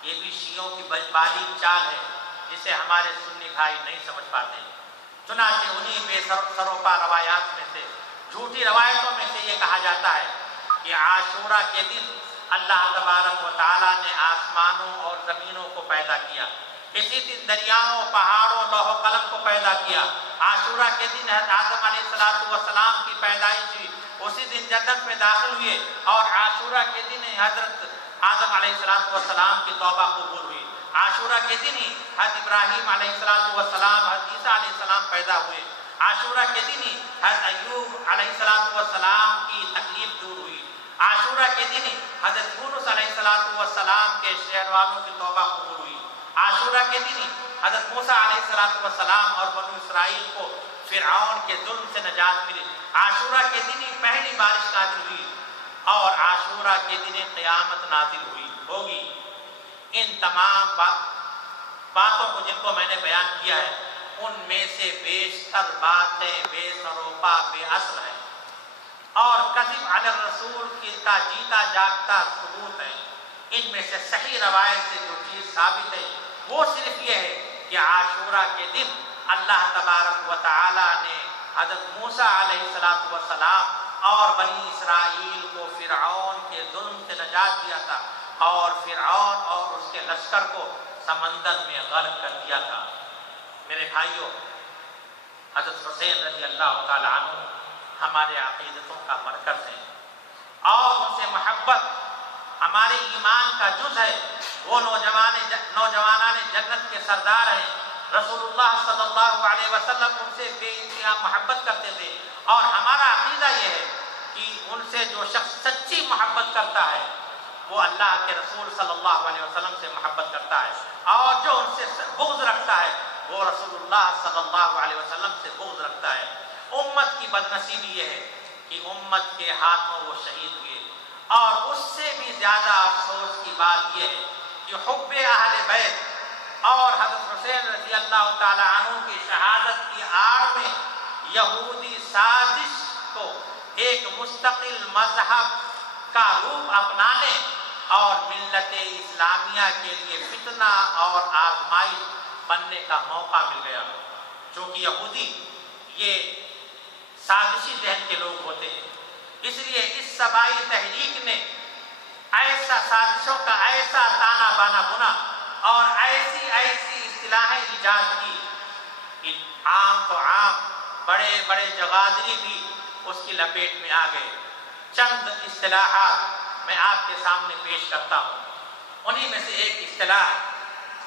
یہ بھی شیعوں کی باریک چال ہے جسے ہمارے سنی بھائی نہیں سمجھ پاتے۔ چنانچہ انہی بے سروپا روایات میں سے، جھوٹی روایتوں میں سے یہ کہا جاتا ہے کہ عاشورہ کے دن اللہ تبارک و تعالیٰ نے آسمانوں اور زمینوں کو پیدا کیا، اسی دن دریاؤں، پہاڑوں، لوح و قلم کو پیدا کیا۔ عاشورہ کے دن حضرت آدم علیہ السلام کی پیدائش ہوئی، اسی دن جنت میں داخل ہوئے، اور عاشورہ کے دن حضرت آدم علیہ السلام کی توبہ قبول ہوئی۔ عاشورہ کے دن ہی حضرت ابراہیم علیہ السلام، حضرت عیسیٰ علیہ السلام پیدا ہوئے۔ عاشورہ کے دن ہی حضرت ایوب علیہ السلام کی تکلیف دور ہوئی۔ عاشورہ کے دن ہی حضرت یونس علیہ السلام کے شہر والوں کی توبہ قبول ہوئی۔ عاشورہ کے دن ہی حضرت موسیٰ علیہ السلام اور بنو اسرائیل کو فرعون کے ظلم سے نجات ملی۔ عاشورہ کے دن ہی پہلی بارش نازل ہوئی، اور عاشورہ کے دن ہی قیامت نازل ہوگی۔ ان تمام باتوں کو جن کو میں نے بیان کیا ہے، ان میں سے بیشتر باتیں بے سروپا، بے اصل ہیں، اور کذب علی الرسول کا جیتا جاگتا ثبوت ہے۔ ان میں سے صحیح روایت سے جو چیز ثابت ہے وہ صرف یہ ہے کہ عاشورہ کے دن اللہ تبارک و تعالی نے حضرت موسیٰ علیہ السلام اور بنی اسرائیل کو فرعون کے ظلم سے نجات دیا تھا، اور فرعون اور اس کے لشکر کو سمندر میں غرق کر دیا تھا۔ میرے بھائیوں، حضرت حسین رضی اللہ تعالی عنہ ہمارے عقیدتوں کا مرکز ہے، اور ان سے محبت ہمارے ایمان کا جز ہے۔ وہ نوجوانان جنت کے سردار ہیں۔ رسول اللہ صلی اللہ علیہ وسلم ان سے بے انتہا محبت کرتے تھے، اور ہمارا عقیدہ یہ ہے کہ ان سے جو شخص سچی محبت کرتا ہے وہ اللہ کے رسول صلی اللہ علیہ وسلم سے محبت کرتا ہے، اور جو ان سے بغض رکھتا ہے وہ رسول اللہ صلی اللہ علیہ وسلم سے بغض رکھتا ہے۔ امت کی بدنصیبی یہ ہے کہ امت کے ہاتھوں وہ شہید ہوئے، اور اس سے بھی زیادہ افسوس کی بات یہ ہے کہ حب اہل بیت اور حضرت حسین رضی اللہ تعالی عنہ کی شہادت کی آڑ میں یہودی سازش کو ایک مستقل مذہب کا روپ اپنانے اور ملت اسلامیہ کے لیے فتنہ اور آزمائش بننے کا موقع مل گیا۔ چونکہ یہودی یہ سازشی ذہن کے لوگ ہوتے ہیں، اس لیے اس سبائی تحریک نے ایسا سازشوں کا ایسا تانا بانا بنا اور ایسی اصطلاحیں ایجاد کی کہ عام تو عام، بڑے بڑے جغادری بھی اس کی لپیٹ میں آ گئے۔ چند اصطلاحات میں آپ کے سامنے پیش کرتا ہوں۔ انہی میں سے ایک اصطلاح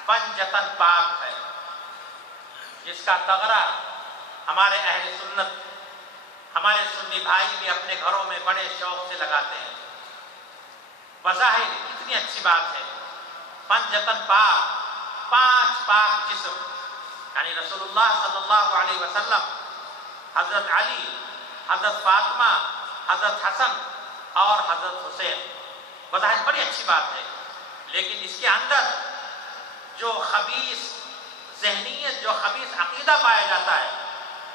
پنجتن پاک ہے، جس کا تغرہ ہمارے اہل سنت، ہمارے سنی بھائی بھی اپنے گھروں میں بڑے شوق سے لگاتے ہیں۔ بظاہر کتنی اچھی بات ہے، پنجتن پاک، پانچ پاک جسم، یعنی رسول اللہ صلی اللہ علیہ وسلم، حضرت علی، حضرت فاطمہ، حضرت حسن اور حضرت حسین۔ بظاہر بڑی اچھی بات ہے، لیکن اس کے اندر جو خبیث ذہنیت، جو خبیث عقیدہ پایا جاتا ہے،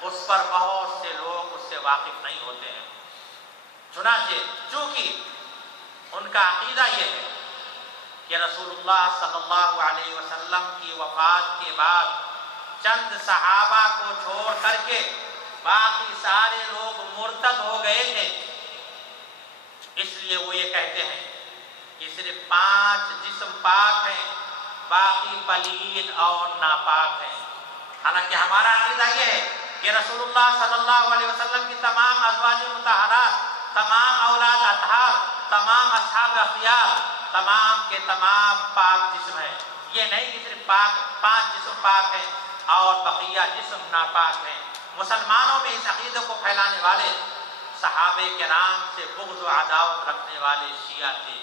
اس پر بہت سے لوگ اس سے واقف نہیں ہوتے ہیں۔ چنانچہ چونکہ ان کا عقیدہ یہ ہے کہ رسول اللہ صلی اللہ علیہ وسلم کی وفات کے بعد چند صحابہ کو چھوڑ کر کے باقی سارے لوگ مرتد ہو گئے تھے، اس لیے وہ یہ کہتے ہیں کہ صرف 5 جسم پاک ہیں، باقی پلید اور ناپاک ہیں۔ حالانکہ ہمارا عقیدہ یہ ہے کہ رسول اللہ صلی اللہ علیہ وسلم کی تمام ازواج مطہرات، تمام اولاد اطہار، تمام اصحاب اخیار، تمام کے تمام پاک جسم ہیں۔ یہ نہیں کہ صرف 5 جسم پاک ہیں اور بقیہ جسم ناپاک ہیں۔ مسلمانوں میں اس عقیدے کو پھیلانے والے صحابہ کرام سے بغض و عداوت رکھنے والے شیعہ تھے۔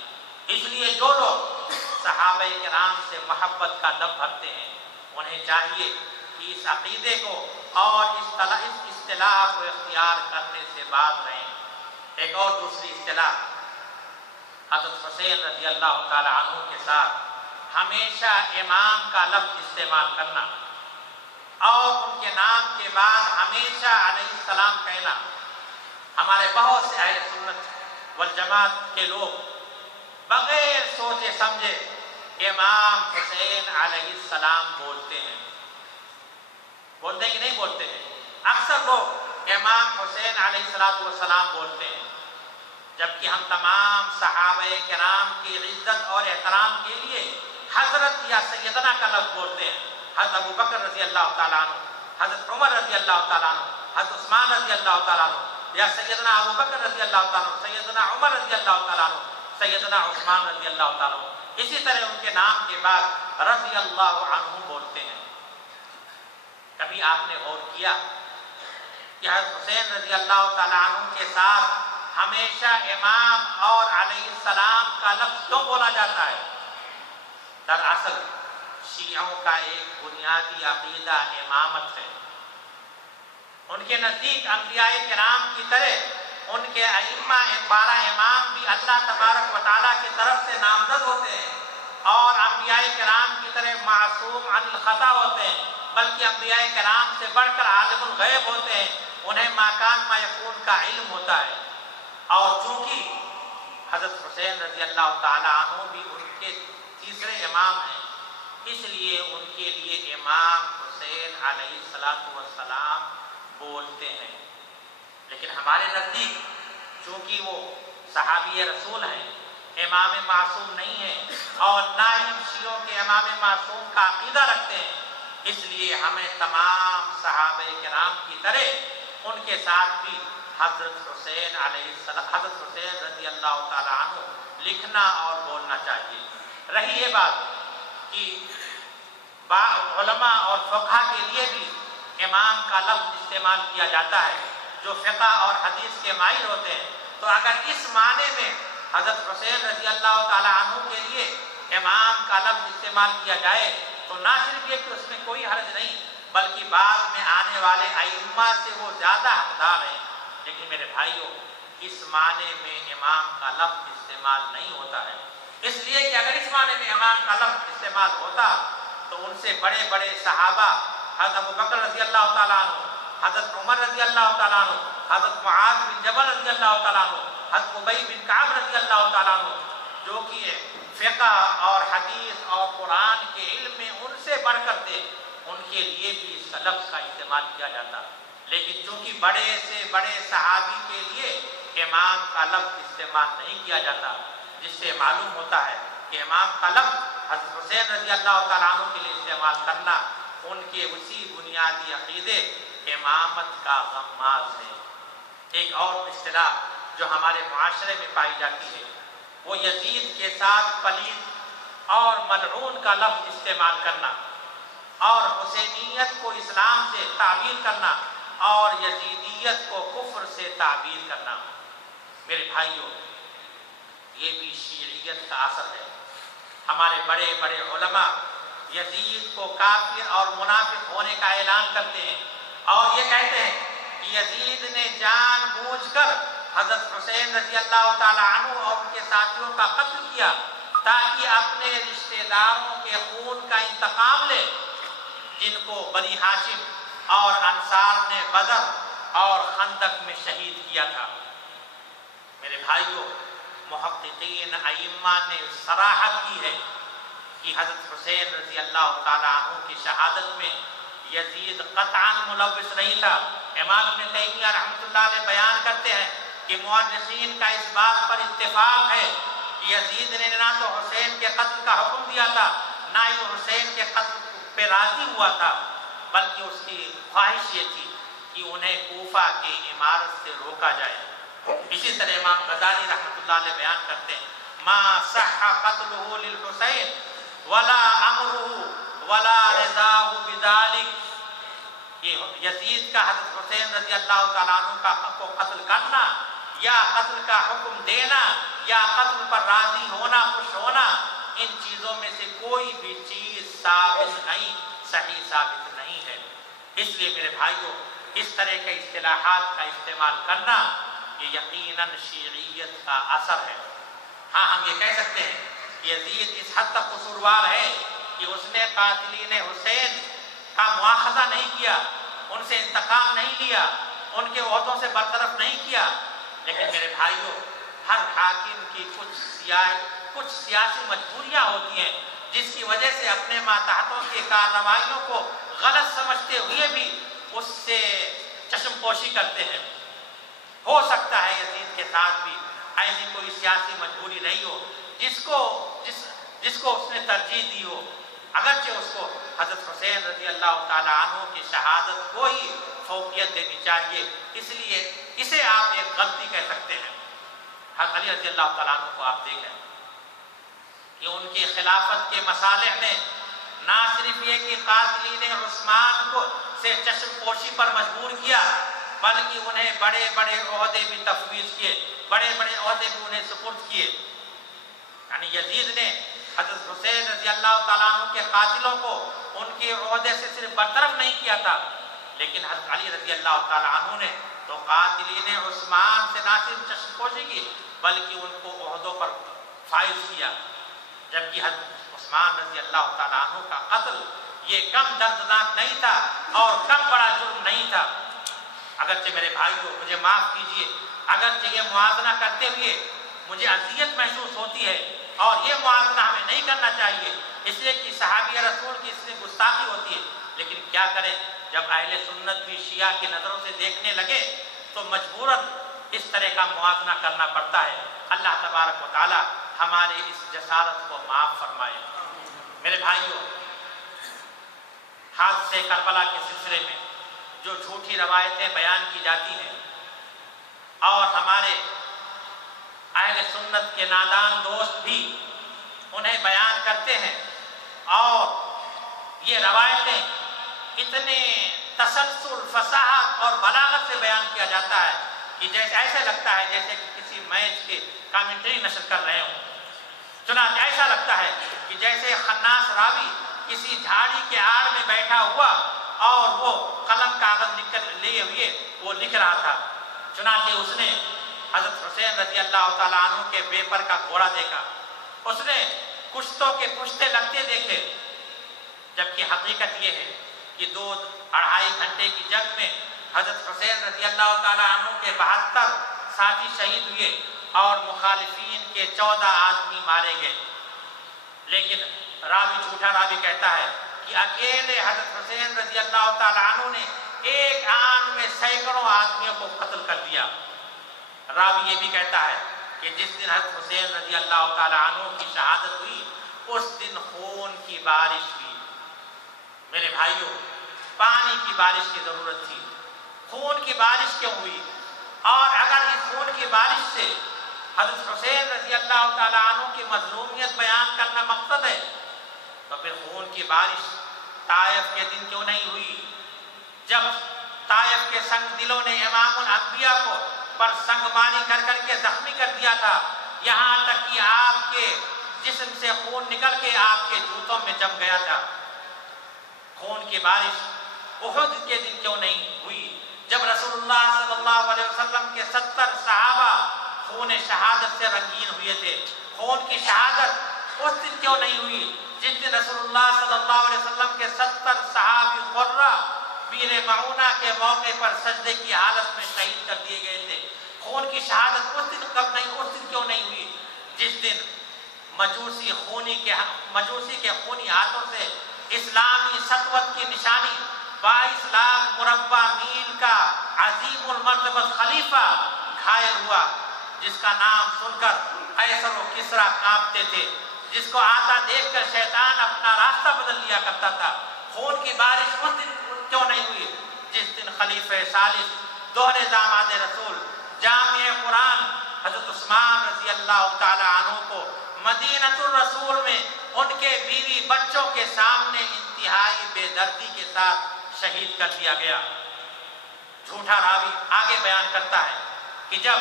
اس لیے جو لوگ صحابہ کرام سے محبت کا دم بھرتے ہیں، انہیں چاہیے کہ اس عقیدے کو اور اس اصطلاح کو اختیار کرنے سے باز رہیں۔ ایک اور دوسری اصطلاح، حضرت حسین رضی اللہ تعالی عنہ کے ساتھ ہمیشہ امام کا لفظ استعمال کرنا اور ان کے نام کے بعد ہمیشہ علیہ السلام کہنا۔ ہمارے بہت سے اہل سنت والجماعت کے لوگ بغیر سوچے سمجھے امام حسین علیہ السلام بولتے ہیں۔ بولتے ہیں کہ نہیں بولتے ہیں؟ اکثر لوگ امام حسین علیہ السلام بولتے ہیں، جبکہ ہم تمام صحابہ کرام کی عزت اور احترام کے لیے حضرت یا سیدنا کا لفظ بولتے ہیں۔ حضرت ابو بکر رضی اللہ تعالیٰ عنہ، حضرت عمر رضی اللہ تعالیٰ عنہ، حضرت عثمان رضی اللہ تعالیٰ عنہ، یا سیدنا ابو بکر رضی اللہ تعالیٰ عنہ، سیدنا عمر رضی اللہ تعالیٰ عنہ، سیدنا عثمان رضی اللہ تعالیٰ عنہ۔ اسی طرح ان کے نام کے بعد رضی اللہ عنہ بولتے ہیں۔ کبھی آپ نے غور کیا کہ حضرت حسین رضی اللہ تعالیٰ عنہ کے ساتھ ہمیشہ امام اور علیہ السلام کا لفظ کیوں بولا جاتا ہے؟ دراصل شیعوں کا ایک بنیادی عقیدہ امامت ہے۔ ان کے نزدیک انبیاء کرام کی طرح ان کے ائمہ 12 امام بھی اللہ تبارک و تعالیٰ کی طرف سے نامزد ہوتے ہیں، اور انبیاء کرام کی طرح معصوم عن الخطا ہوتے ہیں، بلکہ انبیاء کرام سے بڑھ کر عالم الغیب ہوتے ہیں۔ انہیں ما کان ما یکون کا علم ہوتا ہے، اور چونکہ حضرت حسین رضی اللہ تعالیٰ عنہ بھی ان کے تیسرے امام ہیں، اس لیے ان کے لیے امام حسین علیہ السلام بولتے ہیں۔ لیکن ہمارے نزدیک چونکہ وہ صحابی رسول ہیں، امام معصوم نہیں ہیں، اور نہ ہی شیعوں کے امام معصوم کا عقیدہ رکھتے ہیں، اس لیے ہمیں تمام صحابہ کرام کی طرح ان کے ساتھ بھی حضرت حسین رضی اللہ تعالیٰ عنہ لکھنا اور بولنا چاہیے۔ رہی یہ بات کہ علماء اور فقہ کے لیے بھی امام کا لفظ استعمال کیا جاتا ہے، جو فقہ اور حدیث کے ماہر ہوتے ہیں، تو اگر اس معنی میں حضرت حسین رضی اللہ تعالیٰ عنہ کے لیے امام کا لفظ استعمال کیا جائے تو نہ صرف یہ کہ اس میں کوئی حرج نہیں بلکہ بعد میں آنے والے ائمہ سے وہ زیادہ حقدار ہیں. لیکن میرے بھائیوں اس معنی میں امام کا لفظ استعمال نہیں ہوتا ہے، اس لیے کہ اگر اس معنی میں امام کا لفظ استعمال ہوتا تو ان سے بڑے بڑے صحابہ حضرت ابو بکر رضی اللہ تعالیٰ عنہ، حضرت عمر رضی اللہ تعالیٰ عنہ، حضرت معاذ بن جبل رضی اللہ تعالیٰ عنہ، حضرت ابی بن کعب رضی اللہ تعالیٰ عنہ، جو کہ فقہ اور حدیث اور قرآن کے علم میں ان سے بڑھ کر تھے، ان کے لیے بھی اس لفظ کا استعمال کیا جاتا. لیکن چونکہ بڑے سے بڑے صحابی کے لیے امام کا لفظ استعمال نہیں کیا جاتا، جس سے معلوم ہوتا ہے کہ امام کا لفظ حضرت حسین رضی اللہ تعالیٰ عنہ کے لیے استعمال کرنا ان کے اسی بنیادی عقیدے امامت کا غماز ہے. ایک اور اصطلاح جو ہمارے معاشرے میں پائی جاتی ہے وہ یزید کے ساتھ پلید اور ملعون کا لفظ استعمال کرنا اور حسینیت کو اسلام سے تعبیر کرنا اور یزیدیت کو کفر سے تعبیر کرنا. میرے بھائیوں یہ بھی شیعیت کا اثر ہے. ہمارے بڑے بڑے علماء یزید کو کافر اور منافق ہونے کا اعلان کرتے ہیں اور یہ کہتے ہیں کہ یزید نے جان بوجھ کر حضرت حسین رضی اللہ تعالیٰ عنہ اور ان کے ساتھیوں کا قتل کیا تاکہ اپنے رشتہ داروں کے خون کا انتقام لے جن کو بنی ہاشم اور انصار نے بدر اور خندق میں شہید کیا تھا. میرے بھائیوں محققین ائمہ نے صراحت کی ہے کہ حضرت حسین رضی اللہ تعالیٰ عنہ کی شہادت میں یزید قطعاً ملوث نہیں تھا. امام ابن تیمیہ رحمۃ اللہ علیہ بیان کرتے ہیں کہ مورخین کا اس بات پر اتفاق ہے کہ یزید نے نہ تو حسین کے قتل کا حکم دیا تھا نہ ہی حسین کے قتل پہ راضی ہوا تھا، بلکہ اس کی خواہش یہ تھی کہ انہیں کوفہ کی عمارت سے روکا جائے. اسی طرح امام غزالی رحمۃ اللہ علیہ بیان کرتے ہیں ما صح قتلہ للحسین ولا امرہ ولا رضاہ بذلک. کہ یزید کا حضرت حسین رضی اللہ تعالیٰ عنہ کو قتل کرنا یا قتل کا حکم دینا یا قتل پر راضی ہونا خوش ہونا، ان چیزوں میں سے کوئی بھی چیز ثابت نہیں، صحیح ثابت نہیں ہے. اس لیے میرے بھائیوں اس طرح کے اصطلاحات کا استعمال کرنا یہ یقیناً شیعیت کا اثر ہے. ہاں ہم یہ کہہ سکتے ہیں کہ یزید اس حد تک قصوروار ہے کہ اس نے قاتلین حسین کا مواخذہ نہیں کیا، ان سے انتقام نہیں لیا، ان کے عہدوں سے برطرف نہیں کیا. لیکن میرے بھائیوں ہر حاکم کی کچھ سیاسی مجبوریاں ہوتی ہیں جس کی وجہ سے اپنے ماتحتوں کی کارروائیوں کو غلط سمجھتے ہوئے بھی اس سے چشم پوشی کرتے ہیں. ہو سکتا ہے یزید کے ساتھ بھی ایسی کوئی سیاسی مجبوری نہیں ہو جس کو اس نے ترجیح دی ہو، اگرچہ اس کو حضرت حسین رضی اللہ تعالیٰ عنہ کی شہادت کو ہی فوقیت دینی چاہیے. اس لیے اسے آپ ایک غلطی کہہ سکتے ہیں. حضرت علی رضی اللہ تعالیٰ عنہ کو آپ دیکھیں کہ ان کی خلافت کے مصالح میں نہ صرف یہ کہ قاتلین عثمان کو سے چشم پوشی پر مجبور کیا بلکہ انہیں بڑے بڑے عہدے بھی تفویض کیے، بڑے بڑے عہدے بھی انہیں سپرد کیے. یعنی یزید نے حضرت حسین رضی اللہ تعالیٰ عنہ کے قاتلوں کو ان کے عہدے سے صرف برطرف نہیں کیا تھا، لیکن حضرت علی رضی اللہ تعالیٰ عنہ نے تو قاتلین عثمان سے نہ صرف چشم پوشی کی بلکہ ان کو عہدوں پر فائز کیا. جبکہ حضرت عثمان رضی اللہ تعالیٰ عنہ کا قتل یہ کم دردناک نہیں تھا اور کم بڑا جرم نہیں تھا. اگرچہ میرے بھائیوں مجھے معاف کیجئے، اگرچہ یہ موازنہ کرتے ہوئے مجھے اذیت محسوس ہوتی ہے اور یہ موازنہ ہمیں نہیں کرنا چاہیے اس لیے کہ صحابی رسول کی اس میں گستاخی ہوتی ہے. لیکن کیا کریں جب اہل سنت بھی شیعہ کی نظروں سے دیکھنے لگے تو مجبوراً اس طرح کا موازنہ کرنا پڑتا ہے. اللہ تبارک و تعالی ہمارے اس جسارت کو معاف فرمائے. میرے بھائیوں حادثے کربلا کے سلسلے میں جو جھوٹی روایتیں بیان کی جاتی ہیں اور ہمارے اہل سنت کے نادان دوست بھی انہیں بیان کرتے ہیں اور یہ روایتیں اتنے تسلسل، فصاحت اور بلاغت سے بیان کیا جاتا ہے کہ جیسے ایسے لگتا ہے جیسے کہ کسی میچ کے کامنٹری نشر کر رہے ہوں۔ چنانچہ ایسا لگتا ہے کہ جیسے خناس راوی کسی جھاڑی کے آڑ میں بیٹھا ہوا اور وہ قلم کاغذ لیے ہوئے وہ لکھ رہا تھا۔ چنانچہ اس نے حضرت حسین رضی اللہ تعالیٰ عنہ کے بیپر کا گھوڑا دیکھا، اس نے کشتوں کے کشتے لگتے دیکھے، جبکہ حقیقت یہ ہے کہ 2-2.5 گھنٹے کی جنگ میں حضرت حسین رضی اللہ تعالیٰ عنہ کے 72 ساتھی شہید ہوئے اور مخالفین کے 14 آدمی مارے گئے۔ لیکن جھوٹا راوی کہتا ہے کہ اکیلے حضرت حسین رضی اللہ تعالیٰ عنہ نے ایک آن میں سینکڑوں آدمیوں کو قتل کر دیا۔ راوی یہ بھی کہتا ہے کہ جس دن حضرت حسین رضی اللہ تعالیٰ عنہ کی شہادت ہوئی اس دن خون کی بارش ہوئی۔ میرے بھائیوں، پانی کی بارش کی ضرورت تھی، خون کی بارش کیوں ہوئی؟ اور اگر اس خون کی بارش سے حضرت حسین رضی اللہ تعالیٰ عنہ کی مظلومیت بیان کرنا مقصد ہے تو پھر خون کی بارش طائف کے دن کیوں نہیں ہوئی، جب طائف کے سنگ دلوں نے امام الانبیاء کو پر سنگماری کر کر کے زخمی کر دیا تھا، یہاں تک کہ آپ کے جسم سے خون نکل کے آپ کے جوتوں میں جم گیا تھا۔ خون کی بارش احد کے دن کیوں نہیں ہوئی، جب رسول اللہ صلی اللہ علیہ وسلم کے 70 صحابہ خون شہادت سے رنگین ہوئے تھے؟ خون کی شہادت اس دن کیوں نہیں ہوئی جس دن رسول اللہ صلی اللہ علیہ وسلم کے 70 صحابی قرہ بیر معونہ کے موقع پر سجدے کی حالت میں شہید کر دیے گئے تھے؟ خون کی شہادت اس دن کیوں نہیں ہوئی جس دن مجوسی کے خونی ہاتھوں سے اسلامی سطوت کی نشانی 22 لاکھ مربع میل کا عظیم المرتبت خلیفہ گھائل ہوا، جس کا نام سن کر قیصر و کسریٰ کانپتے تھے، جس کو آتا دیکھ کر شیطان اپنا راستہ بدل لیا کرتا تھا؟ خون کی بارش اس دن کیوں نہیں ہوئی جس دن خلیفہ ثالث دوہرے داماد رسول جامع قرآن حضرت عثمان رضی اللہ تعالیٰ عنہ کو مدینہ الرسول میں ان کے بیوی بچوں کے سامنے انتہائی بے دردی کے ساتھ شہید کر دیا گیا؟ جھوٹا راوی آگے بیان کرتا ہے کہ جب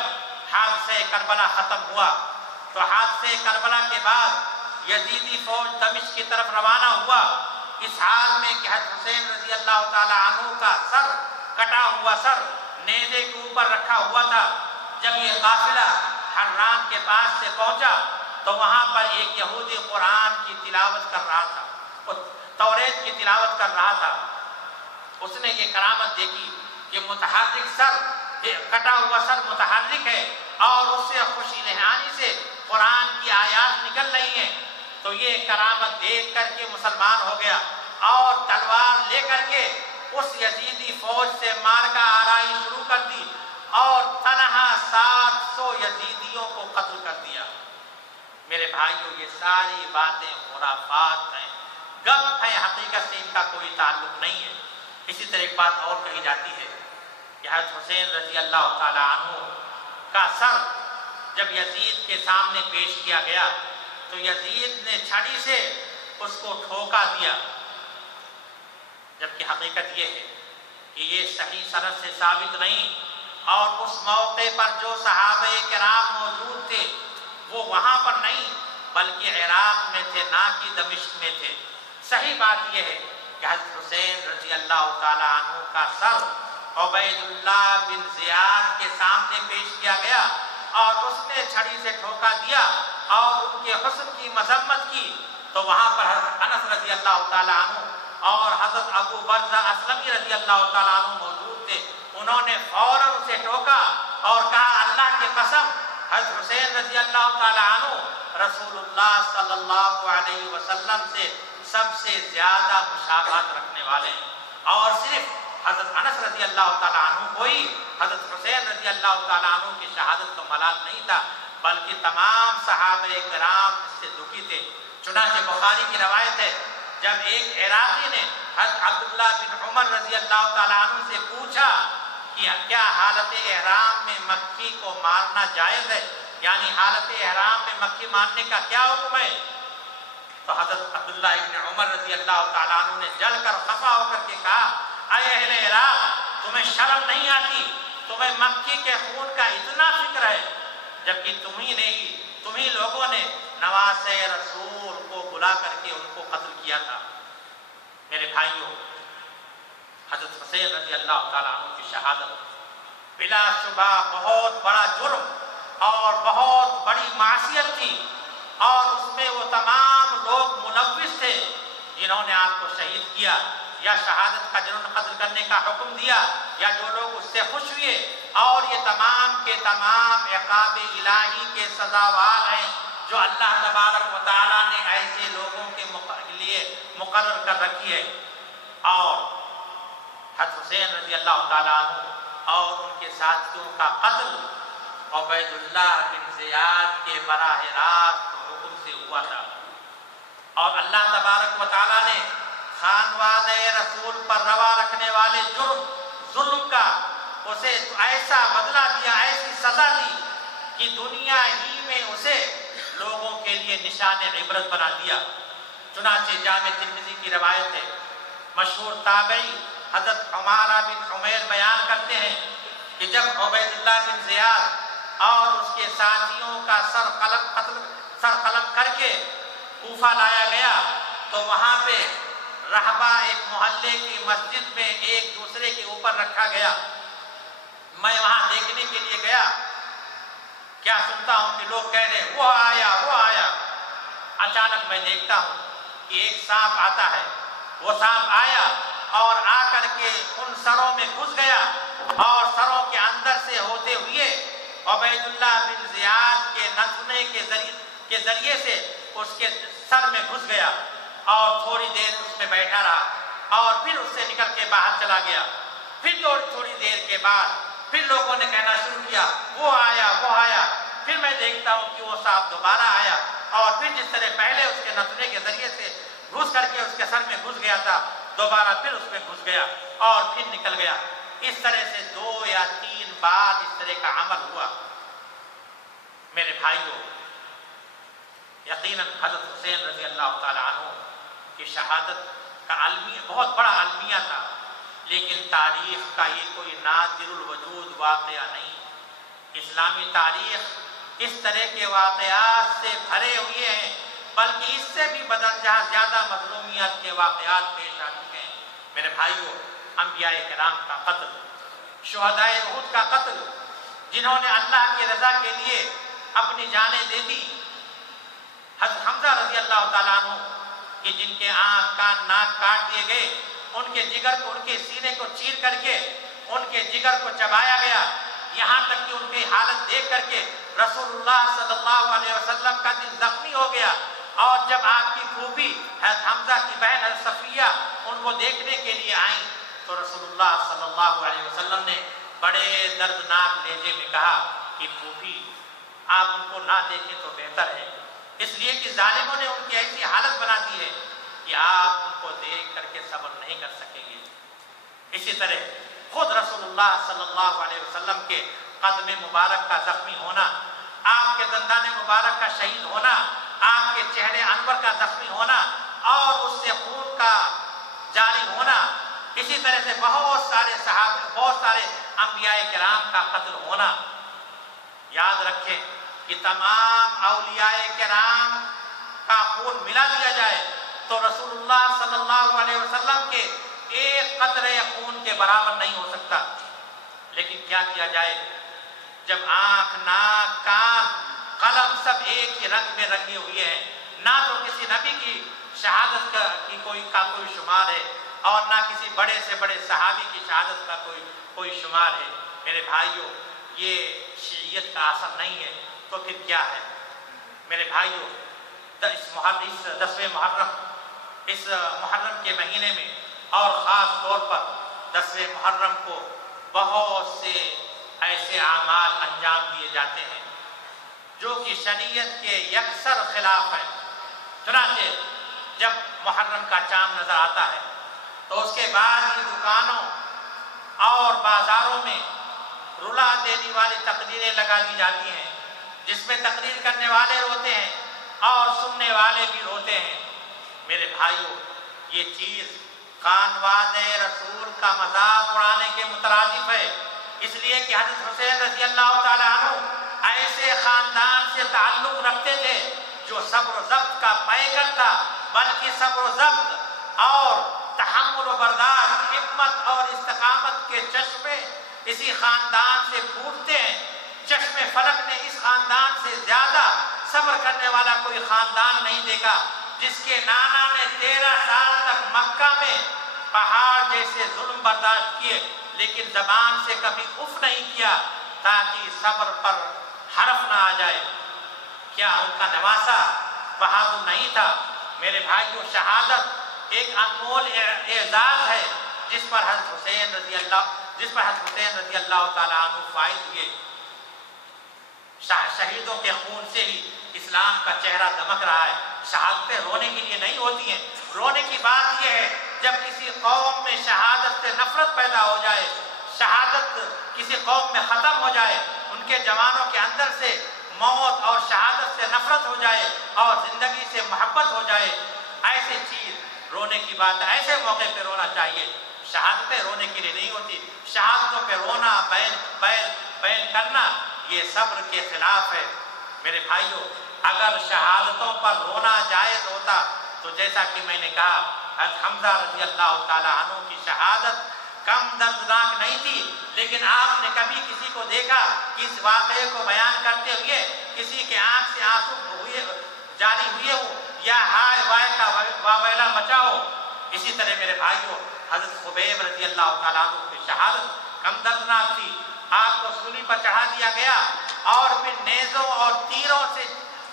حادثہ کربلا ختم ہوا تو حادثہ کربلا کے بعد یزیدی فوج دمشق کی طرف روانہ ہوا، اس حال میں کہ حضرت حسین رضی اللہ تعالیٰ عنہ کا سر کٹا ہوا سر نیزے کے اوپر رکھا ہوا تھا۔ جب یہ قافلہ حران کے پاس سے پہنچا تو وہاں پر ایک یہودی قرآن کی تلاوت کر رہا تھا، توریت کی تلاوت کر رہا تھا۔ اس نے یہ کرامت دیکھی کہ متحرک سر، کٹا ہوا سر متحرک ہے اور اس سے خوشی لہانی سے قرآن کی آیات نکل رہی ہیں، تو یہ کرامت دیکھ کر کے مسلمان ہو گیا اور تلوار لے کر کے اس یزیدی فوج سے مارکہ آرائی شروع کر دی اور تنہا 700 یزیدیوں کو قتل کر دیا۔ میرے بھائیوں، یہ ساری باتیں خرافات ہیں، گپ ہیں، حقیقت سے ان کا کوئی تعلق نہیں ہے۔ اسی طرح ایک بات اور کہی جاتی ہے کہ حضرت حسین رضی اللہ تعالیٰ عنہ کا سر جب یزید کے سامنے پیش کیا گیا تو یزید نے چھڑی سے اس کو ٹھوکا دیا، جبکہ حقیقت یہ ہے کہ یہ صحیح سند سے ثابت نہیں، اور اس موقع پر جو صحابہ کرام موجود تھے وہ وہاں پر نہیں بلکہ عراق میں تھے، نہ کہ دمشق میں تھے۔ صحیح بات یہ ہے کہ حضرت حسین رضی اللہ تعالیٰ عنہ کا سر عبید اللہ بن زیاد کے سامنے پیش کیا گیا اور اس نے چھڑی سے ٹھوکا دیا اور ان کے حسن کی مذمت کی، تو وہاں پر حضرت انس رضی اللہ تعالیٰ عنہ اور حضرت ابو برزہ اسلمی رضی اللہ تعالیٰ عنہ موجود تھے۔ انہوں نے فوراً اسے ٹوکا اور کہا، اللہ کی قسم، حضرت حسین رضی اللہ تعالیٰ عنہ رسول اللہ صلی اللہ علیہ وسلم سے سب سے زیادہ مشابہت رکھنے والے ہیں، اور صرف حضرت انس رضی اللہ تعالیٰ عنہ کو ہی حضرت حسین رضی اللہ تعالیٰ عنہ کی شہادت کا ملال نہیں تھا، بلکہ تمام صحابہ کرام اس سے دکھی تھے۔ چنانچہ بخاری کی روایت ہے، جب ایک عراقی نے حضرت عبداللہ بن عمر رضی اللہ تعالیٰ عنہ سے پوچھا کہ کیا حالت احرام میں مکھی کو مارنا جائز ہے، یعنی حالت احرام میں مکھی مارنے کا کیا حکم ہے، تو حضرت عبداللہ بن عمر رضی اللہ تعالیٰ عنہ نے جل کر خفا ہو کر کے کہا، اے اہل عراق، تمہیں شرم نہیں آتی؟ تمہیں مکھی کے خون کا اتنا فکر ہے؟ جبکہ تمہیں لوگوں نے نواسے رسول کو بلا کر کے ان کو قتل کیا تھا۔ میرے بھائیوں، حضرت حسین رضی اللہ تعالیٰ عنہ کی شہادت بلا شبہ بہت بڑا جرم اور بہت بڑی معصیت تھی، اور اس میں وہ تمام لوگ ملوث تھے جنہوں نے آپ کو شہید کیا یا شہادت کا جنہوں نے قتل کرنے کا حکم دیا یا جو لوگ اس سے خوش ہوئے، اور یہ تمام کے تمام عقاب الہی کے سزاوار ہیں جو اللہ تبارک و تعالیٰ نے ایسے لوگوں کے لیے مقرر کر رکھی ہے۔ اور حضرت حسین رضی اللہ تعالیٰ عنہ اور ان کے ساتھیوں کا قتل عبید اللہ بن زیاد کے براہ راست حکم سے ہوا تھا، اور اللہ تبارک و تعالیٰ نے خانوادہ رسول پر روا رکھنے والے ظلم کا اسے ایسا بدلہ دیا، ایسی سزا دی کہ دنیا ہی میں اسے لوگوں کے لیے نشان عبرت بنا دیا۔ چنانچہ جامع ترمذی کی روایت ہے، مشہور تابعی حضرت عمارہ بن عمیر بیان کرتے ہیں کہ جب عبید اللہ بن زیاد اور اس کے ساتھیوں کا سر قلم کر کے کوفہ لایا گیا تو وہاں پہ رہبہ ایک محلے کی مسجد میں ایک دوسرے کے اوپر رکھا گیا۔ میں وہاں دیکھنے کے لیے گیا، کیا سنتا ہوں کہ لوگ کہہ رہے ہیں وہ آیا۔ اچانک میں دیکھتا ہوں کہ ایک سانپ آتا ہے، وہ سانپ آیا اور آ کر کے ان سروں میں گھس گیا، اور سروں کے اندر سے ہوتے ہوئے عبید اللہ بن زیاد کے نتنے کے ذریعے سے اس کے سر میں گھس گیا، اور تھوڑی دیر اس میں بیٹھا رہا، اور پھر اس سے نکل کے باہر چلا گیا۔ پھر تھوڑی دیر کے بعد پھر لوگوں نے کہنا شروع کیا وہ آیا۔ پھر میں دیکھتا ہوں کہ وہ سانپ دوبارہ آیا، اور پھر جس طرح پہلے اس کے نتنے کے ذریعے سے گھس کر کے اس کے سر میں گھس گیا تھا، دوبارہ پھر اس میں گھس گیا اور پھر نکل گیا۔ اس طرح سے 2 یا 3 بار اس طرح کا عمل ہوا۔ میرے بھائیوں، یقیناً حضرت حسین رضی اللہ تعالیٰ عنہ کی شہادت کا بہت بڑا المیہ تھا، لیکن تاریخ کا یہ کوئی نادر الوجود واقعہ نہیں۔ اسلامی تاریخ اس طرح کے واقعات سے بھرے ہوئے ہیں، بلکہ اس سے بھی بدرجہ زیادہ مظلومیت کے واقعات پیش آ چکے ہیں۔ میرے بھائیوں، انبیاء کرام کا قتل، شہداء احد کا قتل، جنہوں نے اللہ کی رضا کے لیے اپنی جانیں دے دی۔ حضرت حمزہ رضی اللہ تعالیٰ عنہ کہ جن کے آنکھ کان ناک کاٹ دیے گئے، ان کے جگر کو، ان کے سینے کو چیر کر کے ان کے جگر کو چبایا گیا، یہاں تک کہ ان کی حالت دیکھ کر کے رسول اللہ صلی اللہ علیہ وسلم کا دل زخمی ہو گیا، اور جب آپ کی پھوپھی حضرت حمزہ کی بہن حضرت صفیہ ان کو دیکھنے کے لیے آئیں تو رسول اللہ صلی اللہ علیہ وسلم نے بڑے دردناک لہجے میں کہا کہ پھوپھی آپ ان کو نہ دیکھیں تو بہتر ہے، اس لیے کہ ظالموں نے ان کی ایسی حالت بنا دی ہے کہ آپ ان کو دیکھ کر کے صبر نہیں کر سکیں گے۔ اسی طرح خود رسول اللہ صلی اللہ علیہ وسلم کے قدم مبارک کا زخمی ہونا، آپ کے دندان مبارک کا شہید ہونا، آپ کے چہرے انور کا زخمی ہونا اور اس سے خون کا جاری ہونا، اسی طرح سے بہت سارے صحابہ، بہت سارے انبیاء کرام کا قتل ہونا۔ یاد رکھیں کہ تمام اولیاء کرام کا خون ملا دیا جائے تو رسول اللہ صلی اللہ علیہ وسلم کے ایک قطرے خون کے برابر نہیں ہو سکتا۔ لیکن کیا کیا جائے، جب آنکھ، ناک، کان، قلم سب ایک ہی رنگ میں رنگے ہوئے ہیں، نہ تو کسی نبی کی شہادت کا کوئی شمار ہے اور نہ کسی بڑے سے بڑے صحابی کی شہادت کا کوئی شمار ہے۔ میرے بھائیوں، یہ شیعیت کا اثر نہیں ہے تو پھر کیا ہے؟ میرے بھائیوں، اس 10ویں محرم، اس محرم کے مہینے میں اور خاص طور پر 10ویں محرم کو بہت سے ایسے اعمال انجام دیے جاتے ہیں جو کہ شریعت کے یکسر خلاف ہیں۔ چنانچہ جب محرم کا چاند نظر آتا ہے تو اس کے بعد ہی دکانوں اور بازاروں میں رلا دینے والی تقریریں لگا دی جاتی ہیں، جس میں تقریر کرنے والے روتے ہیں اور سننے والے بھی روتے ہیں۔ میرے بھائیوں، یہ چیز خانوادہ رسول کا مذاق اڑانے کے مترادف ہے، اس لیے کہ حضرت حسین رضی اللہ تعالیٰ عنہ ایسے خاندان سے تعلق رکھتے تھے جو صبر و ضبط کا پیکر تھا، بلکہ صبر و ضبط اور تحمل و برداشت، حکمت اور استقامت کے چشمے اسی خاندان سے پھوٹتے ہیں۔ چشم فلک نے اس خاندان سے زیادہ صبر کرنے والا کوئی خاندان نہیں دیکھا، جس کے نانا نے 13 سال تک مکہ میں پہاڑ جیسے ظلم برداشت کیے، لیکن زبان سے کبھی اف نہیں کیا تاکہ صبر پر حرف نہ آ جائے۔ کیا ان کا نواسا بہادر نہیں تھا؟ میرے بھائیوں، شہادت ایک انمول اعزاز ہے جس پر حضرت حسین رضی اللہ تعالیٰ عنہ فائز ہوئے۔ شہیدوں کے خون سے ہی اسلام کا چہرہ دمک رہا ہے۔ شہادتیں رونے کے لیے نہیں ہوتی ہیں، رونے کی بات یہ ہے جب کسی قوم میں شہادت سے نفرت پیدا ہو جائے، شہادت کسی قوم میں ختم ہو جائے، ان کے جوانوں کے اندر سے موت اور شہادت سے نفرت ہو جائے اور زندگی سے محبت ہو جائے، ایسے چیز رونے کی بات ہے۔ ایسے موقع پہ رونا چاہیے۔ شہادتیں رونے کے لیے نہیں ہوتی، شہادتوں پہ رونا، بیان کرنا، یہ صبر کے خلاف ہے۔ میرے بھائیوں، اگر شہادتوں پر رونا جائز ہوتا تو جیسا کہ میں نے کہا، حضرت حمزہ رضی اللہ تعالیٰ عنہ کی شہادت کم دردناک نہیں تھی، لیکن آپ نے کبھی کسی کو دیکھا کہ اس واقعے کو بیان کرتے ہوئے کسی کے آنکھ سے آنسو جاری ہوئے ہو یا ہائے وائے کا واویلا مچا ہو؟ اسی طرح میرے بھائیوں، حضرت خبیب رضی اللہ تعالیٰ عنہ کی شہادت کم دردناک تھی۔ آپ کو سولی پر چڑھا دیا گیا اور پھر نیزوں اور تیروں سے